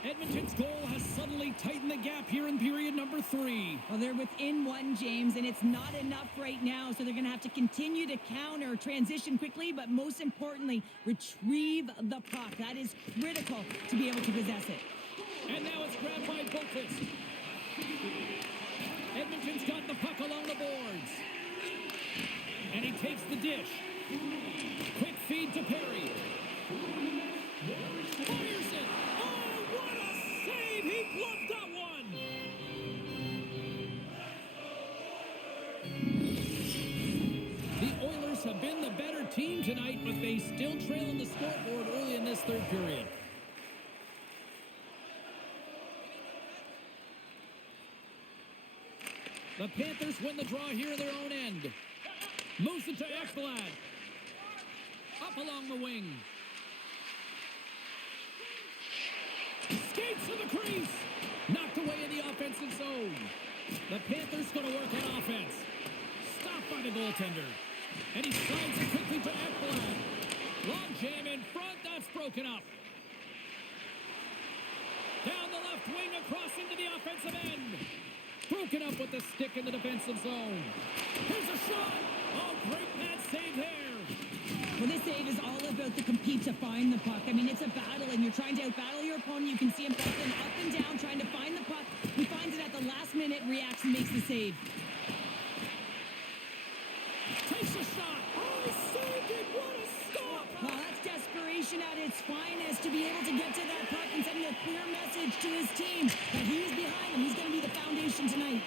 Edmonton's goal has suddenly tightened the gap here in period number 3. Well, they're within one, James, and it's not enough right now, so they're going to have to continue to counter, transition quickly, but most importantly, retrieve the puck. That is critical to be able to possess it. And now it's grabbed by Boqvist. Edmonton's got the puck along the boards. And he takes the dish. Quick feed to Perry. Fires it. Oh, what a save! He gloved that one. The Oilers have been the better team tonight, but they still trail on the scoreboard early in this third period. The Panthers win the draw here in their own end. Moves it to Ekblad. Up along the wing. Skates to the crease. Knocked away in the offensive zone. The Panthers going to work on offense. Stopped by the goaltender. And he slides it quickly to Ekblad. Long jam in front. That's broken up. Down the left wing across into the offensive end. Broken up with the stick in the defensive zone. Here's a shot. Oh, great pad save there. Well, this save is all about the compete to find the puck. I mean, it's a battle, and you're trying to outbattle your opponent. You can see him buckling up and down, trying to find the puck. He finds it at the last minute, reacts, and makes the save. Takes a shot. Oh, he saved it. What a stop. Well, that's desperation at its finest to be able to get to that puck and sending a clear message to his team that he's behind him. He's going to be the foundation tonight.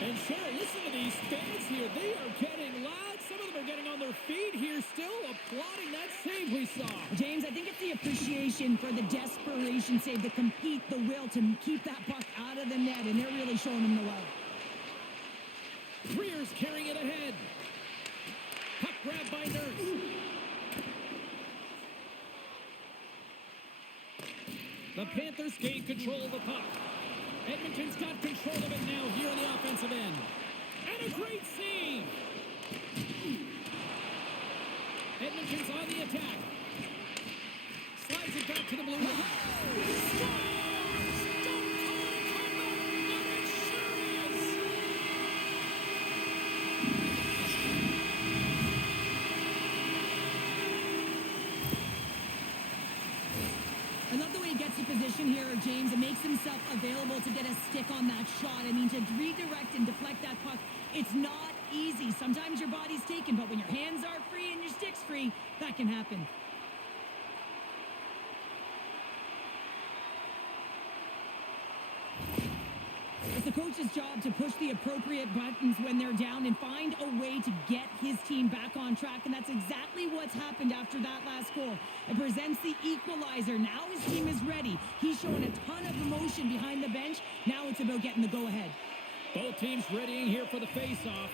And sure, listen to these fans here. They are getting loud. Some of them are getting on their feet here, still applauding that save we saw. James, I think it's the appreciation for the desperation save, the compete, the will to keep that puck out of the net, and they're really showing him the love. Freer's carrying it ahead. Puck grabbed by Nurse. The Panthers gain control of the puck. Edmonton's got control of it now here on the offensive end. And a great save! Edmonton's on the attack. Slides it back to the blue line. Scores! Don't call it a comeback, but it sure is! I love the way he gets in position here, James, and makes himself available to get a stick on that shot. I mean, to redirect and deflect that puck, it's not easy. Sometimes your body's taken, but when your hands are free and your stick's free, that can happen. It's the coach's job to push the appropriate buttons when they're down and find a way to get his team back on track, and that's exactly what's happened after that last goal. It presents the equalizer. Now his team is ready. He's showing a ton of emotion behind the bench. Now it's about getting the go-ahead. Both teams readying here for the face-off.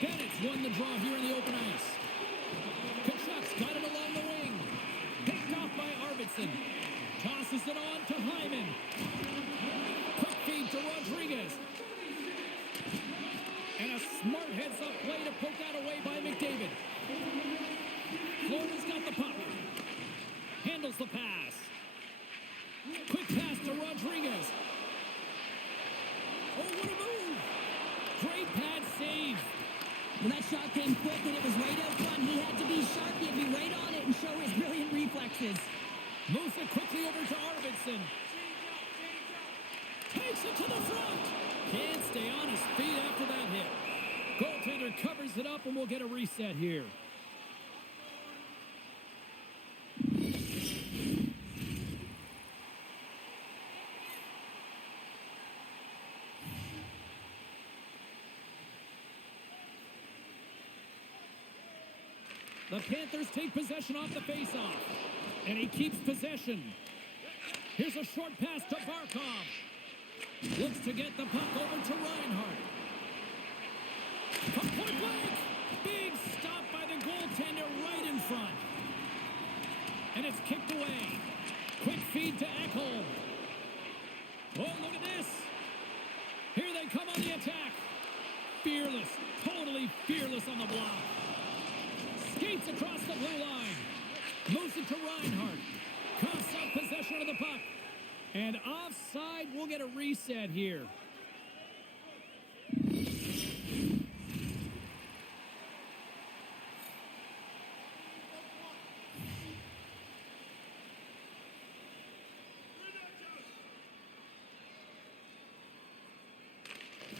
Bennett's won the draw here in the open ice. Kachuk's got it along the wing. Picked off by Arvidsson. Tosses it on to Hyman. Quick feed to Rodriguez. And a smart heads-up play to poke that away by McDavid. Florida's got the puck. Handles the pass. Quick pass to Rodriguez. Oh, what a move! Great pad save. Well, that shot came quick, and it was right out front. He had to be sharp. He had to be right on it and show his brilliant reflexes. Moves it quickly over to Arvidsson. Takes it to the front. Can't stay on his feet after that hit. Goaltender covers it up, and we'll get a reset here. The Panthers take possession off the faceoff. And he keeps possession. Here's a short pass to Barkov. Looks to get the puck over to Reinhart. From point blank. Big stop by the goaltender right in front. And it's kicked away. Quick feed to Ekholm. Oh, look at this. Here they come on the attack. Fearless. Totally fearless on the block. Skates across the blue line. Moves it to Reinhart. Coughs up possession of the puck. And offside, we'll get a reset here.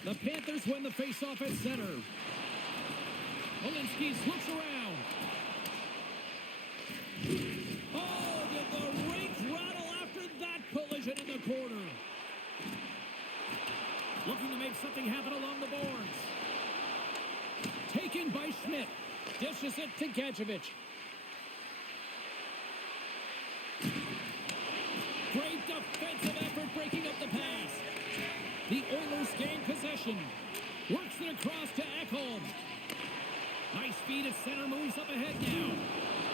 The Panthers win the faceoff at center. Olinsky looks around. Oh, did the rink rattle after that collision in the corner. Looking to make something happen along the boards. Taken by Schmidt. Dishes it to Gadjevich. Great defensive effort breaking up the pass. The Oilers gain possession. Works it across to Ekholm. Nice feed at center, moves up ahead now.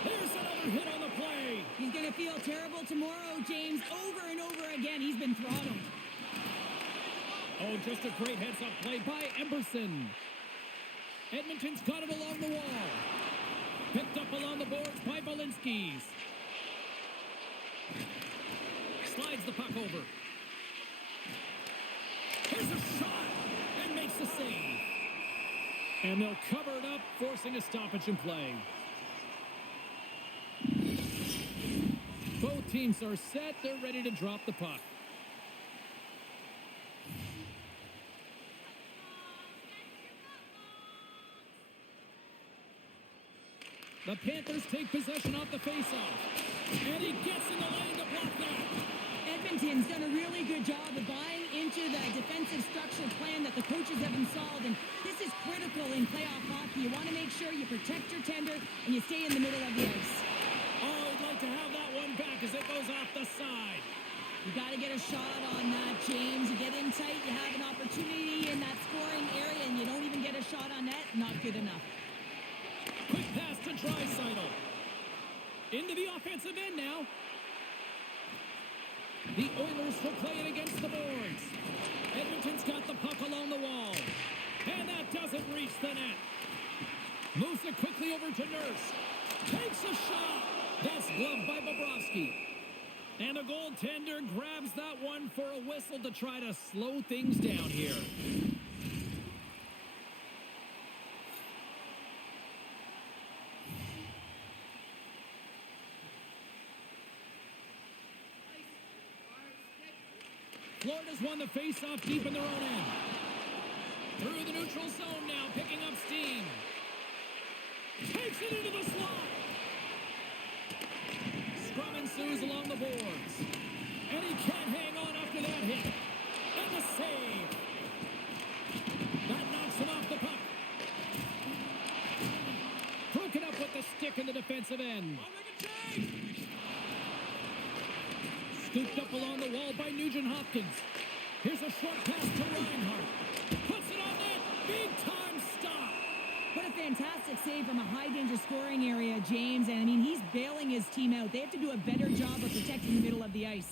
There's another hit on the play. He's going to feel terrible tomorrow, James. Over and over again, he's been throttled. Oh, just a great heads-up play by Emberson. Edmonton's got it along the wall. Picked up along the boards by Balinskis. Slides the puck over. Here's a shot and makes the save. And they'll cover it up, forcing a stoppage in play. Both teams are set. They're ready to drop the puck. The Panthers take possession off the faceoff. And he gets in the lane to block that. Edmonton's done a really good job of buying into the defensive structure plan that the coaches have installed, and this is critical in playoff hockey. You want to make sure you protect your tender and you stay in the middle of the ice. Oh, I'd like to have that one back as it goes off the side. You got to get a shot on that, James. You get in tight, you have an opportunity in that scoring area, and you don't even get a shot on net. Not good enough. Quick pass to Draisaitl. Into the offensive end now. The Oilers will play it against the boards. Edmonton's got the puck along the wall. And that doesn't reach the net. Moves it quickly over to Nurse. Takes a shot. That's gloved by Bobrovsky. And the goaltender grabs that one for a whistle to try to slow things down here. Florida's won the faceoff deep in their own end. Through the neutral zone now, picking up steam. Takes it into the slot. Scrum ensues along the boards. And he can't hang on after that hit. And the save. That knocks him off the puck. Broken up with the stick in the defensive end. Scooped up along the wall by Nugent-Hopkins. Here's a short pass to Reinhart. Puts it on net. Big time stop. What a fantastic save from a high-danger scoring area, James. And, I mean, he's bailing his team out. They have to do a better job of protecting the middle of the ice.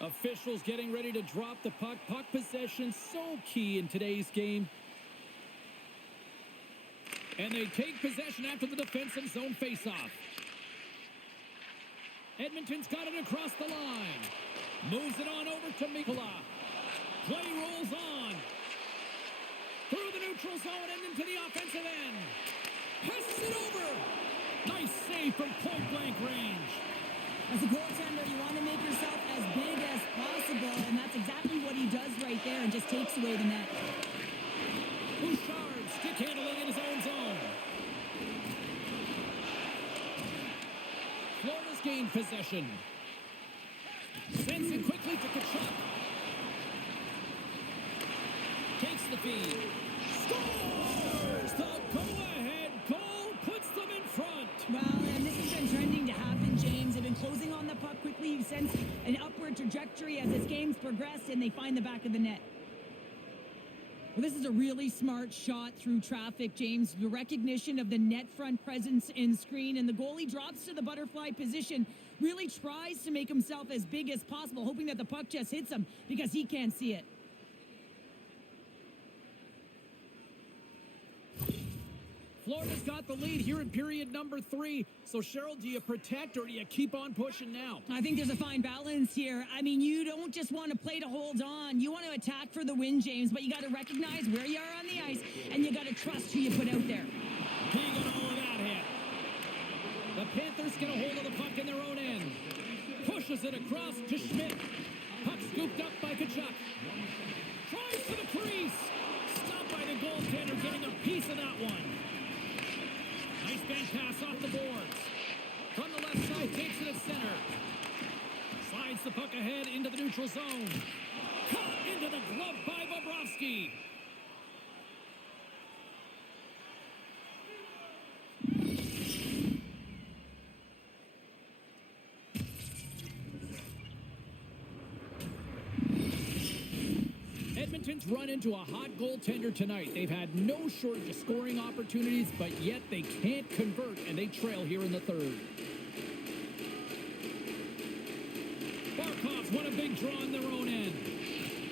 Officials getting ready to drop the puck. Puck possession so key in today's game. And they take possession after the defensive zone faceoff. Edmonton's got it across the line. Moves it on over to Mikkola. Play rolls on. Through the neutral zone and into the offensive end. Passes it over. Nice save from point-blank range. As a goaltender, you want to make yourself as big as possible, and that's exactly what he does right there and just takes away the net. Bouchard stick handling in his own zone. Florida's gained possession. Sends it quickly to Kachuk. Takes the feed. Scores! The go-ahead goal puts them in front. Well, and this has been trending to happen, James. They've been closing on the puck quickly. You sense an upward trajectory as this game's progressed, and they find the back of the net. Well, this is a really smart shot through traffic, James. The recognition of the net front presence in screen, and the goalie drops to the butterfly position, really tries to make himself as big as possible, hoping that the puck just hits him because he can't see it. Florida's got the lead here in period number 3. So, Cheryl, do you protect or do you keep on pushing now? I think there's a fine balance here. I mean, you don't just want to play to hold on. You want to attack for the win, James, but you got to recognize where you are on the ice, and you got to trust who you put out there. He got all of that hit. The Panthers get a hold of the puck in their own end. Pushes it across to Schmidt. Puck scooped up by Kachuk. Tries for the crease. Stopped by the goaltender, getting a piece of that one. Nice bank pass off the boards. From the left side, takes it at center. Slides the puck ahead into the neutral zone. Caught into the glove by Bobrovsky. Edmonton's run into a hot goaltender tonight. They've had no shortage of scoring opportunities, but yet they can't convert, and they trail here in the third. Barkov's won a big draw in their own end.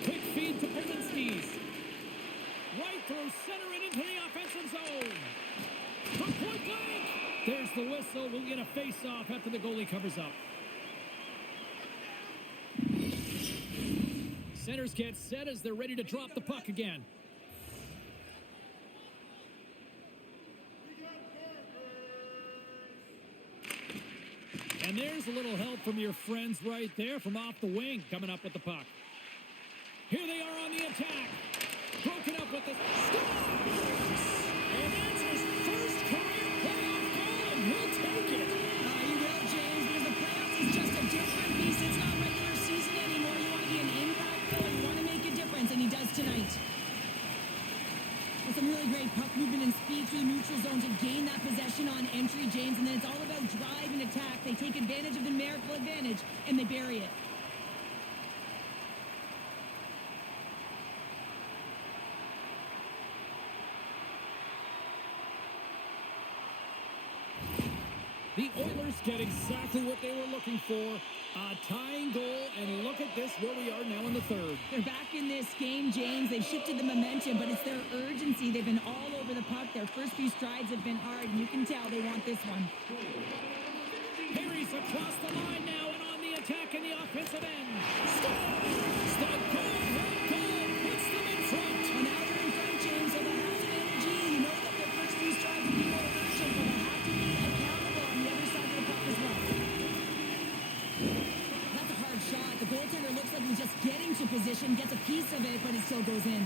Quick feed to Polinski's. Right through center and into the offensive zone. From point blank. There's the whistle. We'll get a face-off after the goalie covers up. Centers get set as they're ready to drop the puck again. And there's a little help from your friends right there from off the wing coming up with the puck. Here they are on the attack. Broken up with the scores! And that's his first career playoff goal, and he'll take it. You will, James, because the playoffs is just a different beast. It's not regular season anymore. You want to be an impact player. You want to make a difference, and he does tonight. With some really great puck movement and speed through the neutral zone to gain that possession on entry, James, and then it's all about drive and attack. They take advantage of the numerical advantage, and they bury it. The Oilers get exactly what they were looking for, a tying goal, and look at this, where we are now in the third. They're back in this game, James. They've shifted the momentum, but it's their urgency. They've been all over the puck. Their first few strides have been hard, and you can tell they want this one. Perry's across the line now and on the attack in the offensive end. Scores! The go-ahead goal puts them in front. Well, now they're in front, James, so they'll have some energy. You know that their first few strides will be more urgent, but they'll have to be accountable on the other side of the puck as well. That's a hard shot. The goaltender looks like he's just getting to position, gets a piece of it, but it still goes in.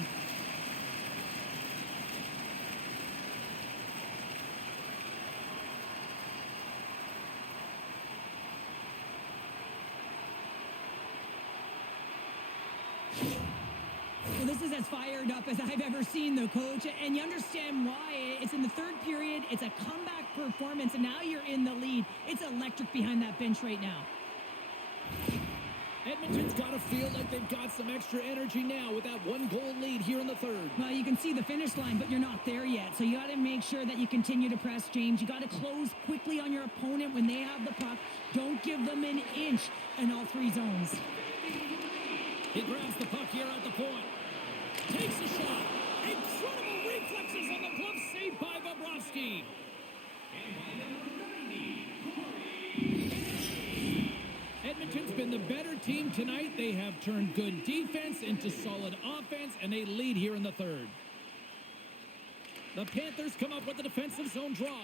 Well, this is as fired up as I've ever seen the coach, and you understand why. It's in the third period. It's a comeback performance, and now you're in the lead. It's electric behind that bench right now. Edmonton's got to feel like they've got some extra energy now with that one-goal lead here in the third. Well, you can see the finish line, but you're not there yet. So you got to make sure that you continue to press, James. You got to close quickly on your opponent when they have the puck. Don't give them an inch in all three zones. He grabs the puck here at the point. Takes a shot. Incredible reflexes on the glove save by Bobrovsky. Edmonton's been the better team tonight. They have turned good defense into solid offense, and they lead here in the third. The Panthers come up with the defensive zone draw,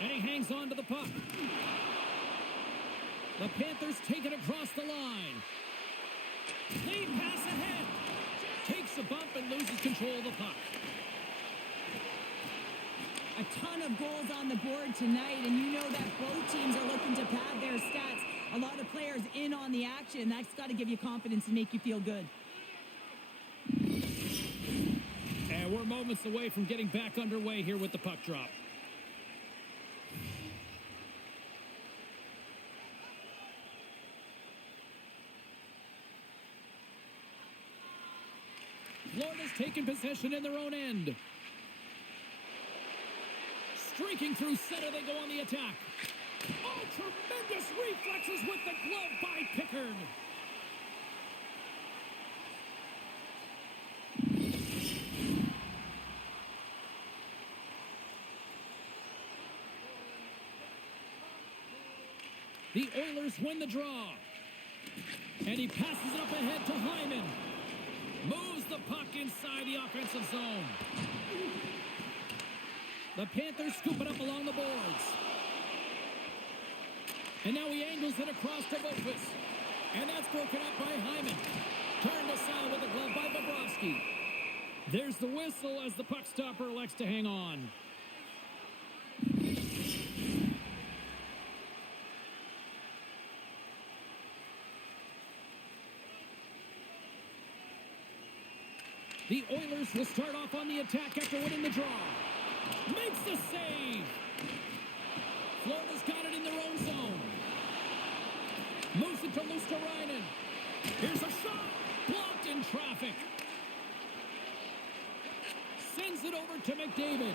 and he hangs on to the puck. The Panthers take it across the line. Lead pass ahead. Takes a bump and loses control of the puck. A ton of goals on the board tonight, and you know that both teams are looking to pad their stats. A lot of players in on the action. That's got to give you confidence and make you feel good. And we're moments away from getting back underway here with the puck drop. Florida's taking possession in their own end. Streaking through center, they go on the attack. Oh, tremendous reflexes with the glove by Pickard. The Oilers win the draw. And he passes it up ahead to Hyman. Moves the puck inside the offensive zone. The Panthers scoop it up along the boards. And now he angles it across to Boqvist. And that's broken up by Hyman. Turned aside with the glove by Bobrovsky. There's the whistle as the puck stopper elects to hang on. The Oilers will start off on the attack after winning the draw. Makes the save. Florida's got it in their own zone. Moves it to Luosterainen. Here's a shot. Blocked in traffic. Sends it over to McDavid.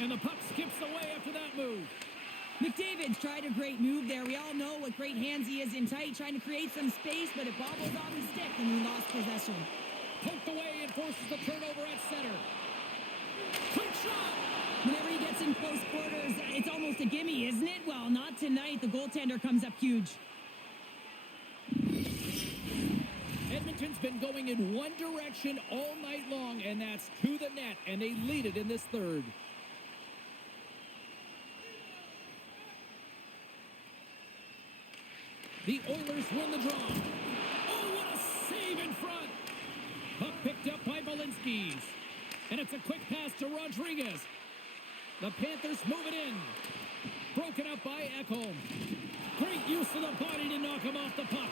And the puck skips away after that move. McDavid's tried a great move there. We all know what great hands he is in tight, trying to create some space, but it bobbles off his stick and he lost possession. Poked away and forces the turnover at center. Quick shot. Whenever he gets in close quarters, it's almost a gimme, isn't it? Well, not tonight. The goaltender comes up huge. Edmonton's been going in one direction all night long, and that's to the net, and they lead it in this third. The Oilers win the draw. Oh, what a save in front. Puck picked up by Balinskis. And it's a quick pass to Rodriguez. The Panthers move it in. Broken up by Ekholm. Great use of the body to knock him off the puck.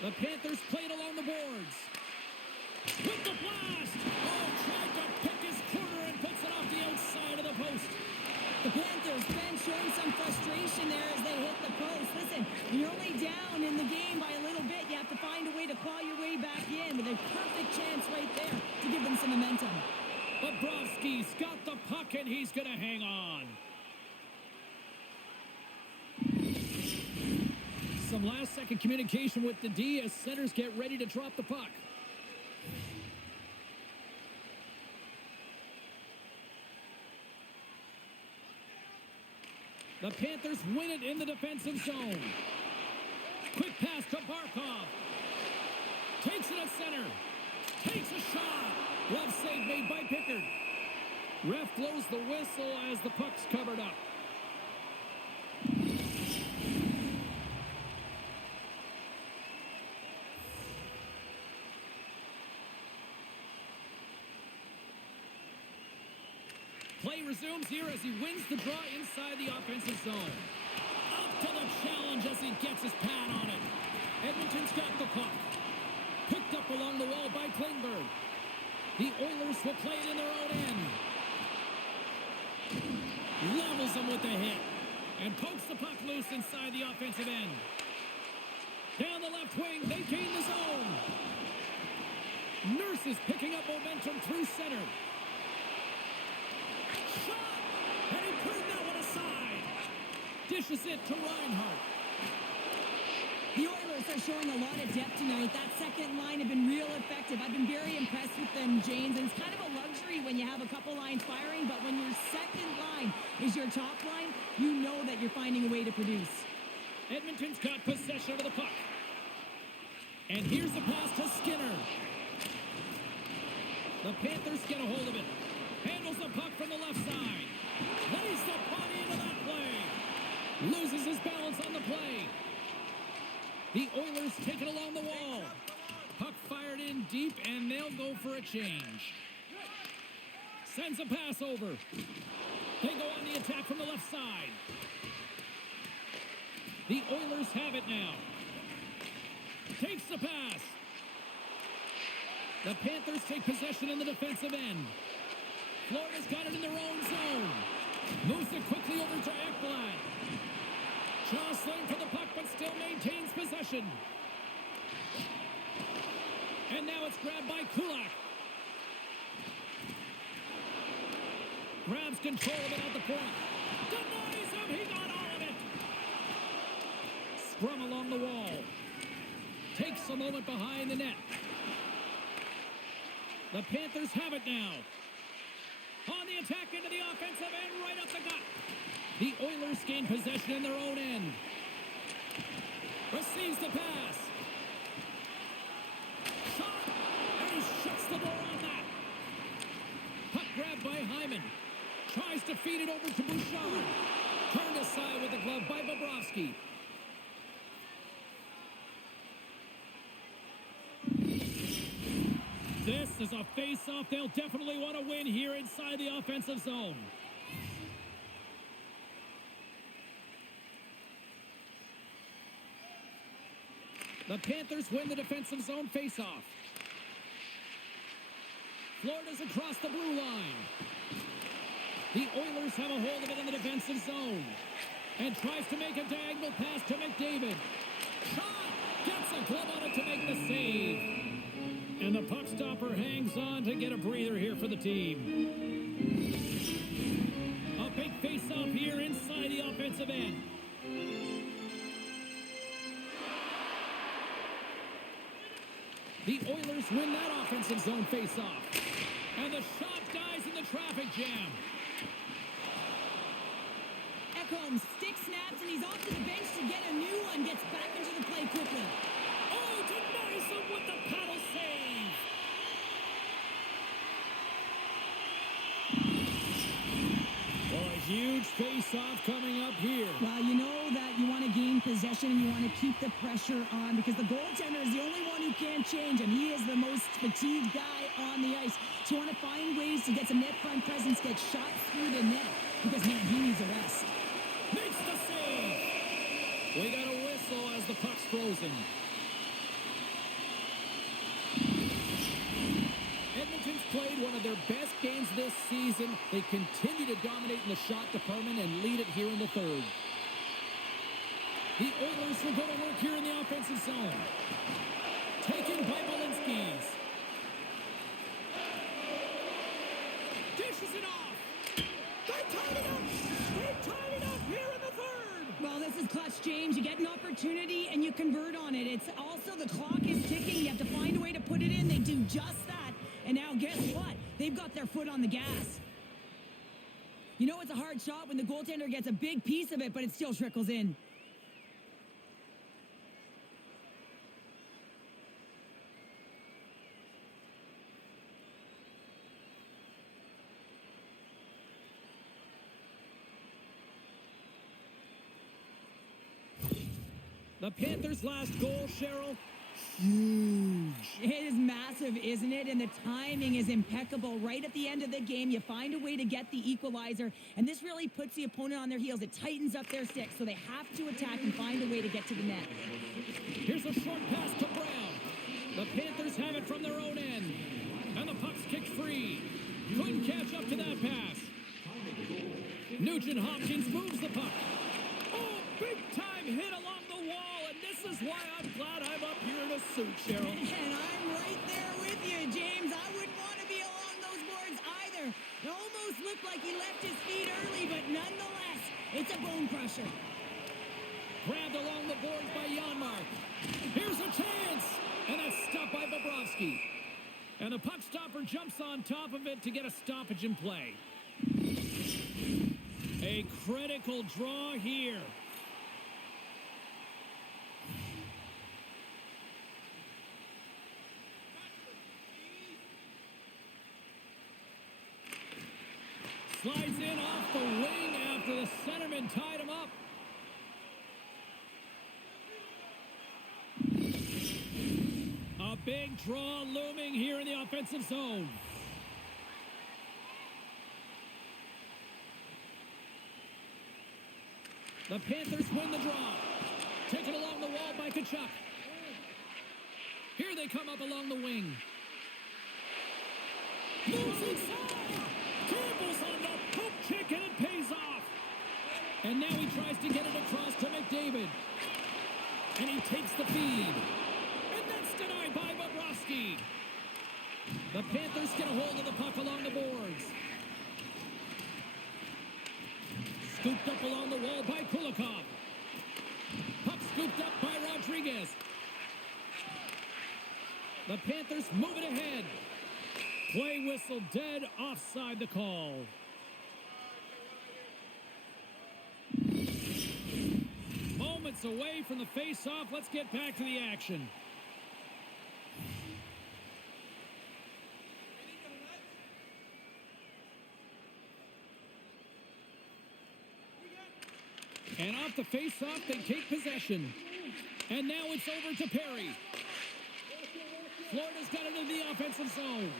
The Panthers played along the boards. With the blast. Oh, tried to pick his corner and puts it off the outside of the post. The Panthers, Ben, showing some frustration there as they hit the post. Listen, when you're only down in the game by a little bit, you have to find a way to claw your way back in with a perfect chance right there to give them some momentum. Bobrovsky's got the puck, and he's going to hang on. Some last-second communication with the D as centers get ready to drop the puck. The Panthers win it in the defensive zone. Quick pass to Barkov. Takes it at center. Takes a shot. Glove save made by Pickard. Ref blows the whistle as the puck's covered up. Play resumes here as he wins the draw inside the offensive zone. Up to the challenge as he gets his pad on it. Edmonton's got the puck. Picked up along the wall by Klingberg. The Oilers will play it in their own end. Levels them with the hit. And pokes the puck loose inside the offensive end. Down the left wing, they gain the zone. Nurse is picking up momentum through center. Shot! And he turned that one aside. Dishes it to Reinhart. The Oilers are showing a lot of depth tonight. That second line have been real effective. I've been very impressed with them, James. And it's kind of a luxury when you have a couple lines firing, but when your second line is your top line, you know that you're finding a way to produce. Edmonton's got possession of the puck. And here's the pass to Skinner. The Panthers get a hold of it. Handles the puck from the left side. Lays the body into that play. Loses his balance on the play. The Oilers take it along the wall. Puck fired in deep, and they'll go for a change. Sends a pass over. They go on the attack from the left side. The Oilers have it now. Takes the pass. The Panthers take possession in the defensive end. Florida's got it in their own zone. Moves it quickly over to Ekblad. Jostling for the puck, but still maintains possession. And now it's grabbed by Kulak. Grabs control of it at the point. Denies him, he got all of it. Scrum along the wall. Takes a moment behind the net. The Panthers have it now. On the attack into the offensive end, right up the gut. The Oilers gain possession in their own end. Receives the pass. Shot, and he shuts the door on that. Puck grabbed by Hyman. Tries to feed it over to Bouchard. Turned aside with the glove by Bobrovsky. This is a face-off they'll definitely want to win here inside the offensive zone. The Panthers win the defensive zone face-off. Florida's across the blue line. The Oilers have a hold of it in the defensive zone. And tries to make a diagonal pass to McDavid. Shot! Gets a glove on it to make the save. And the puck stopper hangs on to get a breather here for the team. A big face-off here inside the offensive end. The Oilers win that offensive zone face-off. And the shot dies in the traffic jam. Ekholm stick snaps, and he's off to the bench to get a new one. Gets back into the play quickly. Oh, denies him with the paddle save. Well, a huge face-off coming up here. Well, you know that you want to gain possession and you want to keep the pressure on because the goaltender is the only one who can't change, and he is the most fatigued guy on the ice. So you want to find ways to get some net front presence, get shots through the net because, man, he needs a rest. Makes the save. We got a whistle as the puck's frozen. Edmonton's played one of their best games this season. They continue to dominate in the shot department and lead it here in the third. The Oilers will go to work here in the offensive zone. Taken by Malinsky's. Dishes it off. They tied it up. They tied it up here in the third. Well, this is clutch, James. You get an opportunity and you convert on it. It's also the clock is ticking. You have to find a way to put it in. They do just that. And now guess what? They've got their foot on the gas. You know it's a hard shot when the goaltender gets a big piece of it, but it still trickles in. The Panthers' last goal, Cheryl, huge. It is massive, isn't it? And the timing is impeccable. Right at the end of the game, you find a way to get the equalizer, and this really puts the opponent on their heels. It tightens up their stick, so they have to attack and find a way to get to the net. Here's a short pass to Brown. The Panthers have it from their own end, and the puck's kicked free. Couldn't catch up to that pass. Nugent Hopkins moves the puck. Oh, big-time hit along the wall, and this is why I'm glad I'm up here in a suit, Cheryl. And I'm right there with you, James. I wouldn't want to be along those boards either. It almost looked like he left his feet early, but nonetheless, it's a bone crusher. Grabbed along the boards by Janmark. Here's a chance. And that's stopped by Bobrovsky. And the puck stopper jumps on top of it to get a stoppage in play. A critical draw here. Slides in off the wing after the centerman tied him up. A big draw looming here in the offensive zone. The Panthers win the draw. Taken along the wall by Kachuk. Here they come up along the wing. Moves inside. Campbell's on the poke check and it pays off. And now he tries to get it across to McDavid. And he takes the feed. And that's denied by Bobrovsky. The Panthers get a hold of the puck along the boards. Scooped up along the wall by Kulikov. Puck scooped up by Rodriguez. The Panthers move it ahead. Play whistle dead, offside the call. Moments away from the face-off. Let's get back to the action. And off the face-off, they take possession. And now it's over to Perry. Florida's got it into the offensive zone.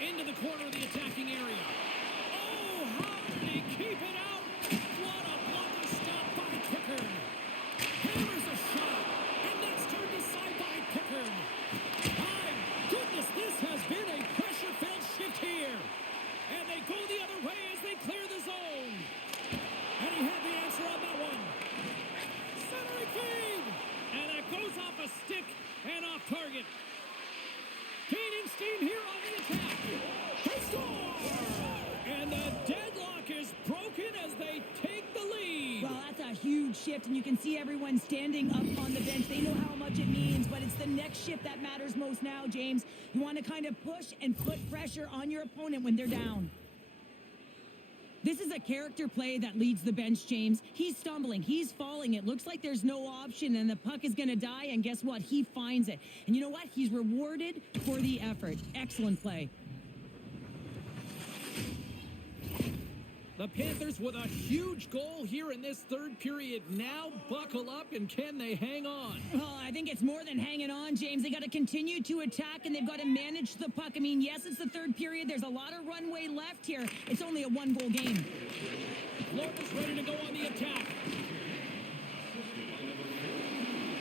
Into the corner of the attacking area. Oh, how did he keep it out? What a blocker stop by Pickard. Hammers a shot. And that's turned aside by Pickard. My goodness, this has been a pressure-filled shift here. And they go the other way as they clear the zone. And he had the answer on that one. Centering feed. And that goes off a stick and off target. Gaining steam here on the attack. They score! And the deadlock is broken as they take the lead. Well, that's a huge shift, and you can see everyone standing up on the bench. They know how much it means, but it's the next shift that matters most now, James. You want to kind of push and put pressure on your opponent when they're down. This is a character play that leads the bench, James. He's stumbling. He's falling. It looks like there's no option, and the puck is going to die, and guess what? He finds it. And you know what? He's rewarded for the effort. Excellent play. The Panthers with a huge goal here in this third period. Now buckle up, and can they hang on? Well, I think it's more than hanging on, James. They got to continue to attack, and they've got to manage the puck. I mean, yes, it's the third period. There's a lot of runway left here. It's only a one-goal game. Florida's ready to go on the attack.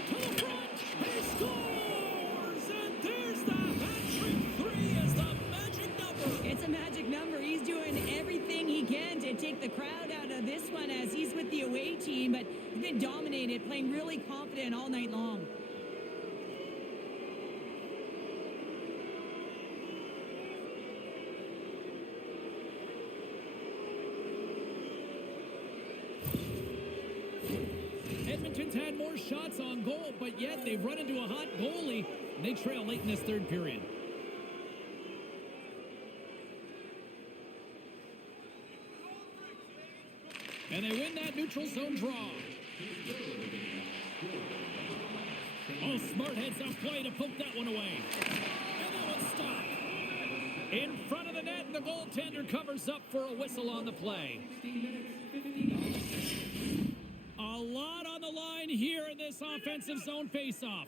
To the front, he scores! And there's the hat-trick. 3 is the magic number. It's a magic number. He's doing everything he can to take the crowd out of this one as he's with the away team, but he's been dominated, playing really confident all night long. Edmonton's had more shots on goal, but yet they've run into a hot goalie, and they trail late in this third period. And they win that neutral zone draw. Oh, Smart heads up play to poke that one away. And that one's stopped. In front of the net, and the goaltender covers up for a whistle on the play. A lot on the line here in this offensive zone faceoff.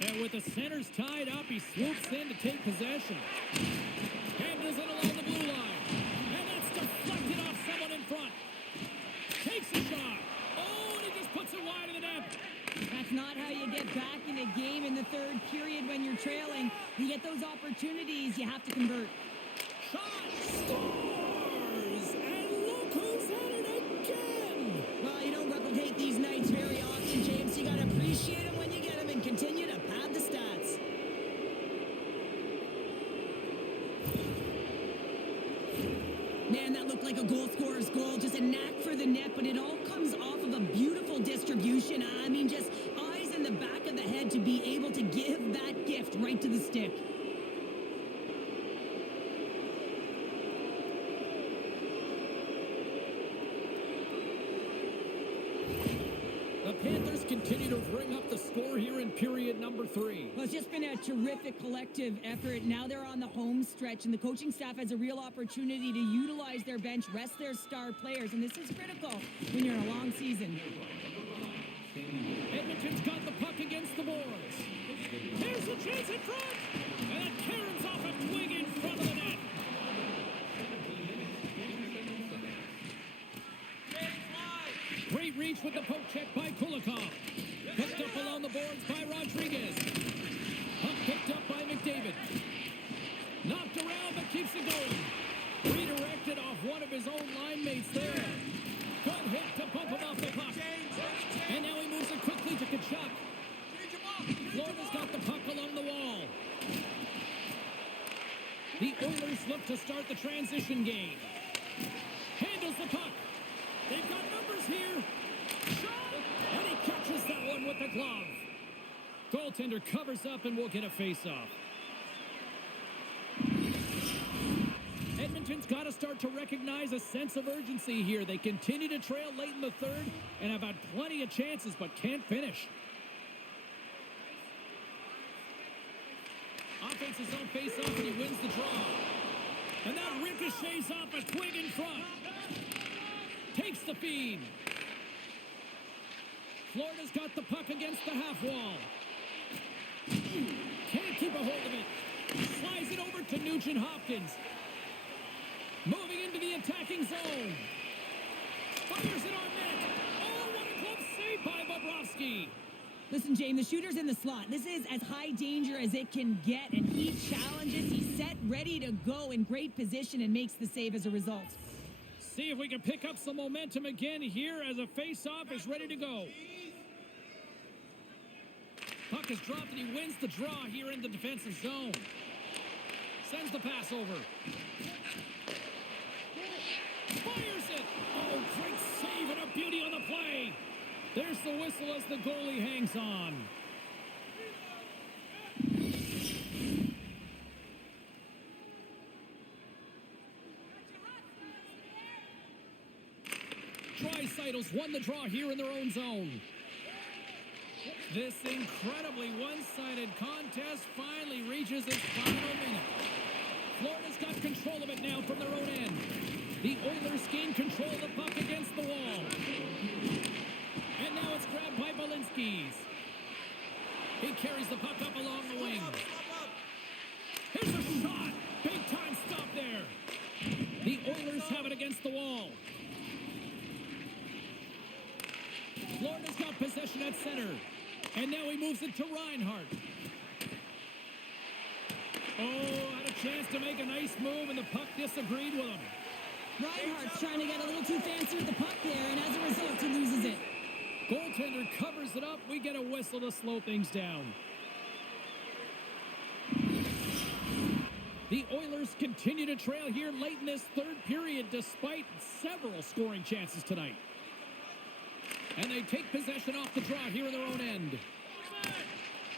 And with the centers tied up, he swoops in to take possession. Handles it along the blue line. And that's deflected off someone in front. Takes a shot. Oh, and he just puts it wide of the net. That's not how you get back in a game in the third period when you're trailing. You get those opportunities, you have to convert. Shot. Scores. And look who's at it again. Well, you don't replicate these nights very often, James. You got to appreciate them when you get them and continue to pad the stats. Man, that looked like a goal scorer's goal. Just a knack for the net, but it all comes off of a beautiful distribution. I mean, just eyes in the back of the head to be able to give that gift right to the stick. The Panthers continue to bring up the score here in period number 3. Well, it's just been a terrific collective effort. Now they're on the home stretch, and the coaching staff has a real opportunity to utilize their bench, rest their star players, and this is critical when you're in a long season. Edmonton's got the puck against the boards. There's a chance in front, and it caroms off a twig in front of the net. Great reach with the poke check by Kulikov. Picked up along the boards by Rodriguez. Puck picked up by McDavid. Knocked around but keeps it going. Redirected off one of his own line mates there. Good hit to bump him off the puck. And now he moves it quickly to Kachuk. Florida's got the puck along the wall. The Oilers look to start the transition game. Handles the puck. They've got numbers here. Shot! And he catches that one with the glove. Goaltender covers up and will get a face-off. Edmonton's got to start to recognize a sense of urgency here. They continue to trail late in the third and have had plenty of chances but can't finish. Offense his own face-off and he wins the draw. And that ricochets off a twig in front. Takes the feed. Florida's got the puck against the half wall. Can't keep a hold of it. Slides it over to Nugent Hopkins. Moving into the attacking zone. Fires it on net. Oh, what a close save by Bobrovsky. Listen, James, the shooter's in the slot. This is as high danger as it can get, and he challenges. He's set, ready to go, in great position, and makes the save as a result. See if we can pick up some momentum again here as a face-off is ready to go. Puck is dropped and he wins the draw here in the defensive zone. Sends the pass over. Fires it! Oh, great save and a beauty on the play. There's the whistle as the goalie hangs on. Drysaitl's won the draw here in their own zone. This incredibly one-sided contest finally reaches its final minute. Florida's got control of it now from their own end. The Oilers gain control of the puck against the wall. And now it's grabbed by Balinskis. He carries the puck up along the wing. Here's a shot. Big time stop there. The Oilers have it against the wall. Florida's got possession at center. And now he moves it to Reinhart. Oh, had a chance to make a nice move, and the puck disagreed with him. Reinhart's trying to get a little too fancy with the puck there, and as a result, he loses it. Goaltender covers it up. We get a whistle to slow things down. The Oilers continue to trail here late in this third period despite several scoring chances tonight. And they take possession off the draw here in their own end.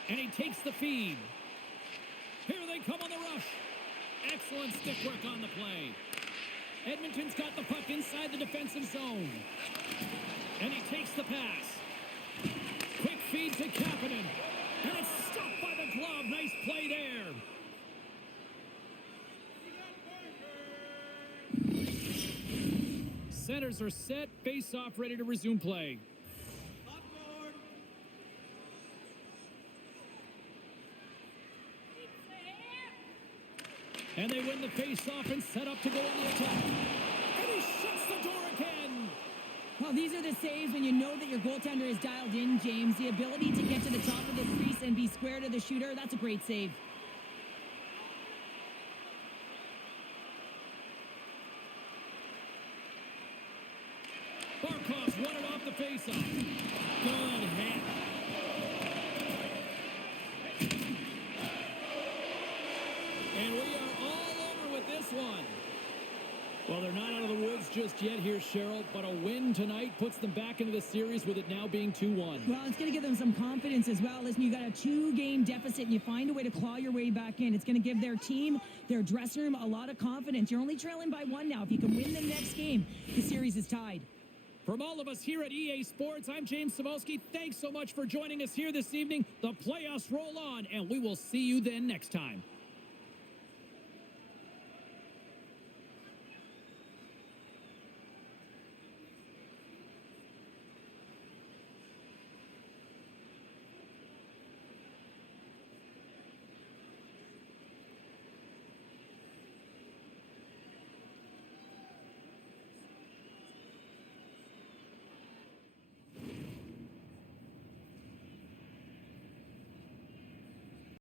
And he takes the feed. Here they come on the rush. Excellent stick work on the play. Edmonton's got the puck inside the defensive zone. And he takes the pass. Quick feed to Kapanen. And it's stopped by the glove. Nice play there. Centers are set. Face-off ready to resume play. And they win the face-off and set up to go on the attack. And he shuts the door again. Well, these are the saves when you know that your goaltender is dialed in, James. The ability to get to the top of the crease and be square to the shooter, that's a great save. Buffaloes won it off the faceoff. Good hit. And we are all over with this one. Well, they're not out of the woods just yet here, Cheryl, but a win tonight puts them back into the series with it now being 2-1. Well, it's going to give them some confidence as well. Listen, you got a 2-game deficit and you find a way to claw your way back in. It's going to give their team, their dressing room, a lot of confidence. You're only trailing by 1 now. If you can win the next game, the series is tied. From all of us here at EA Sports, I'm James Samolsky. Thanks so much for joining us here this evening. The playoffs roll on, and we will see you then next time.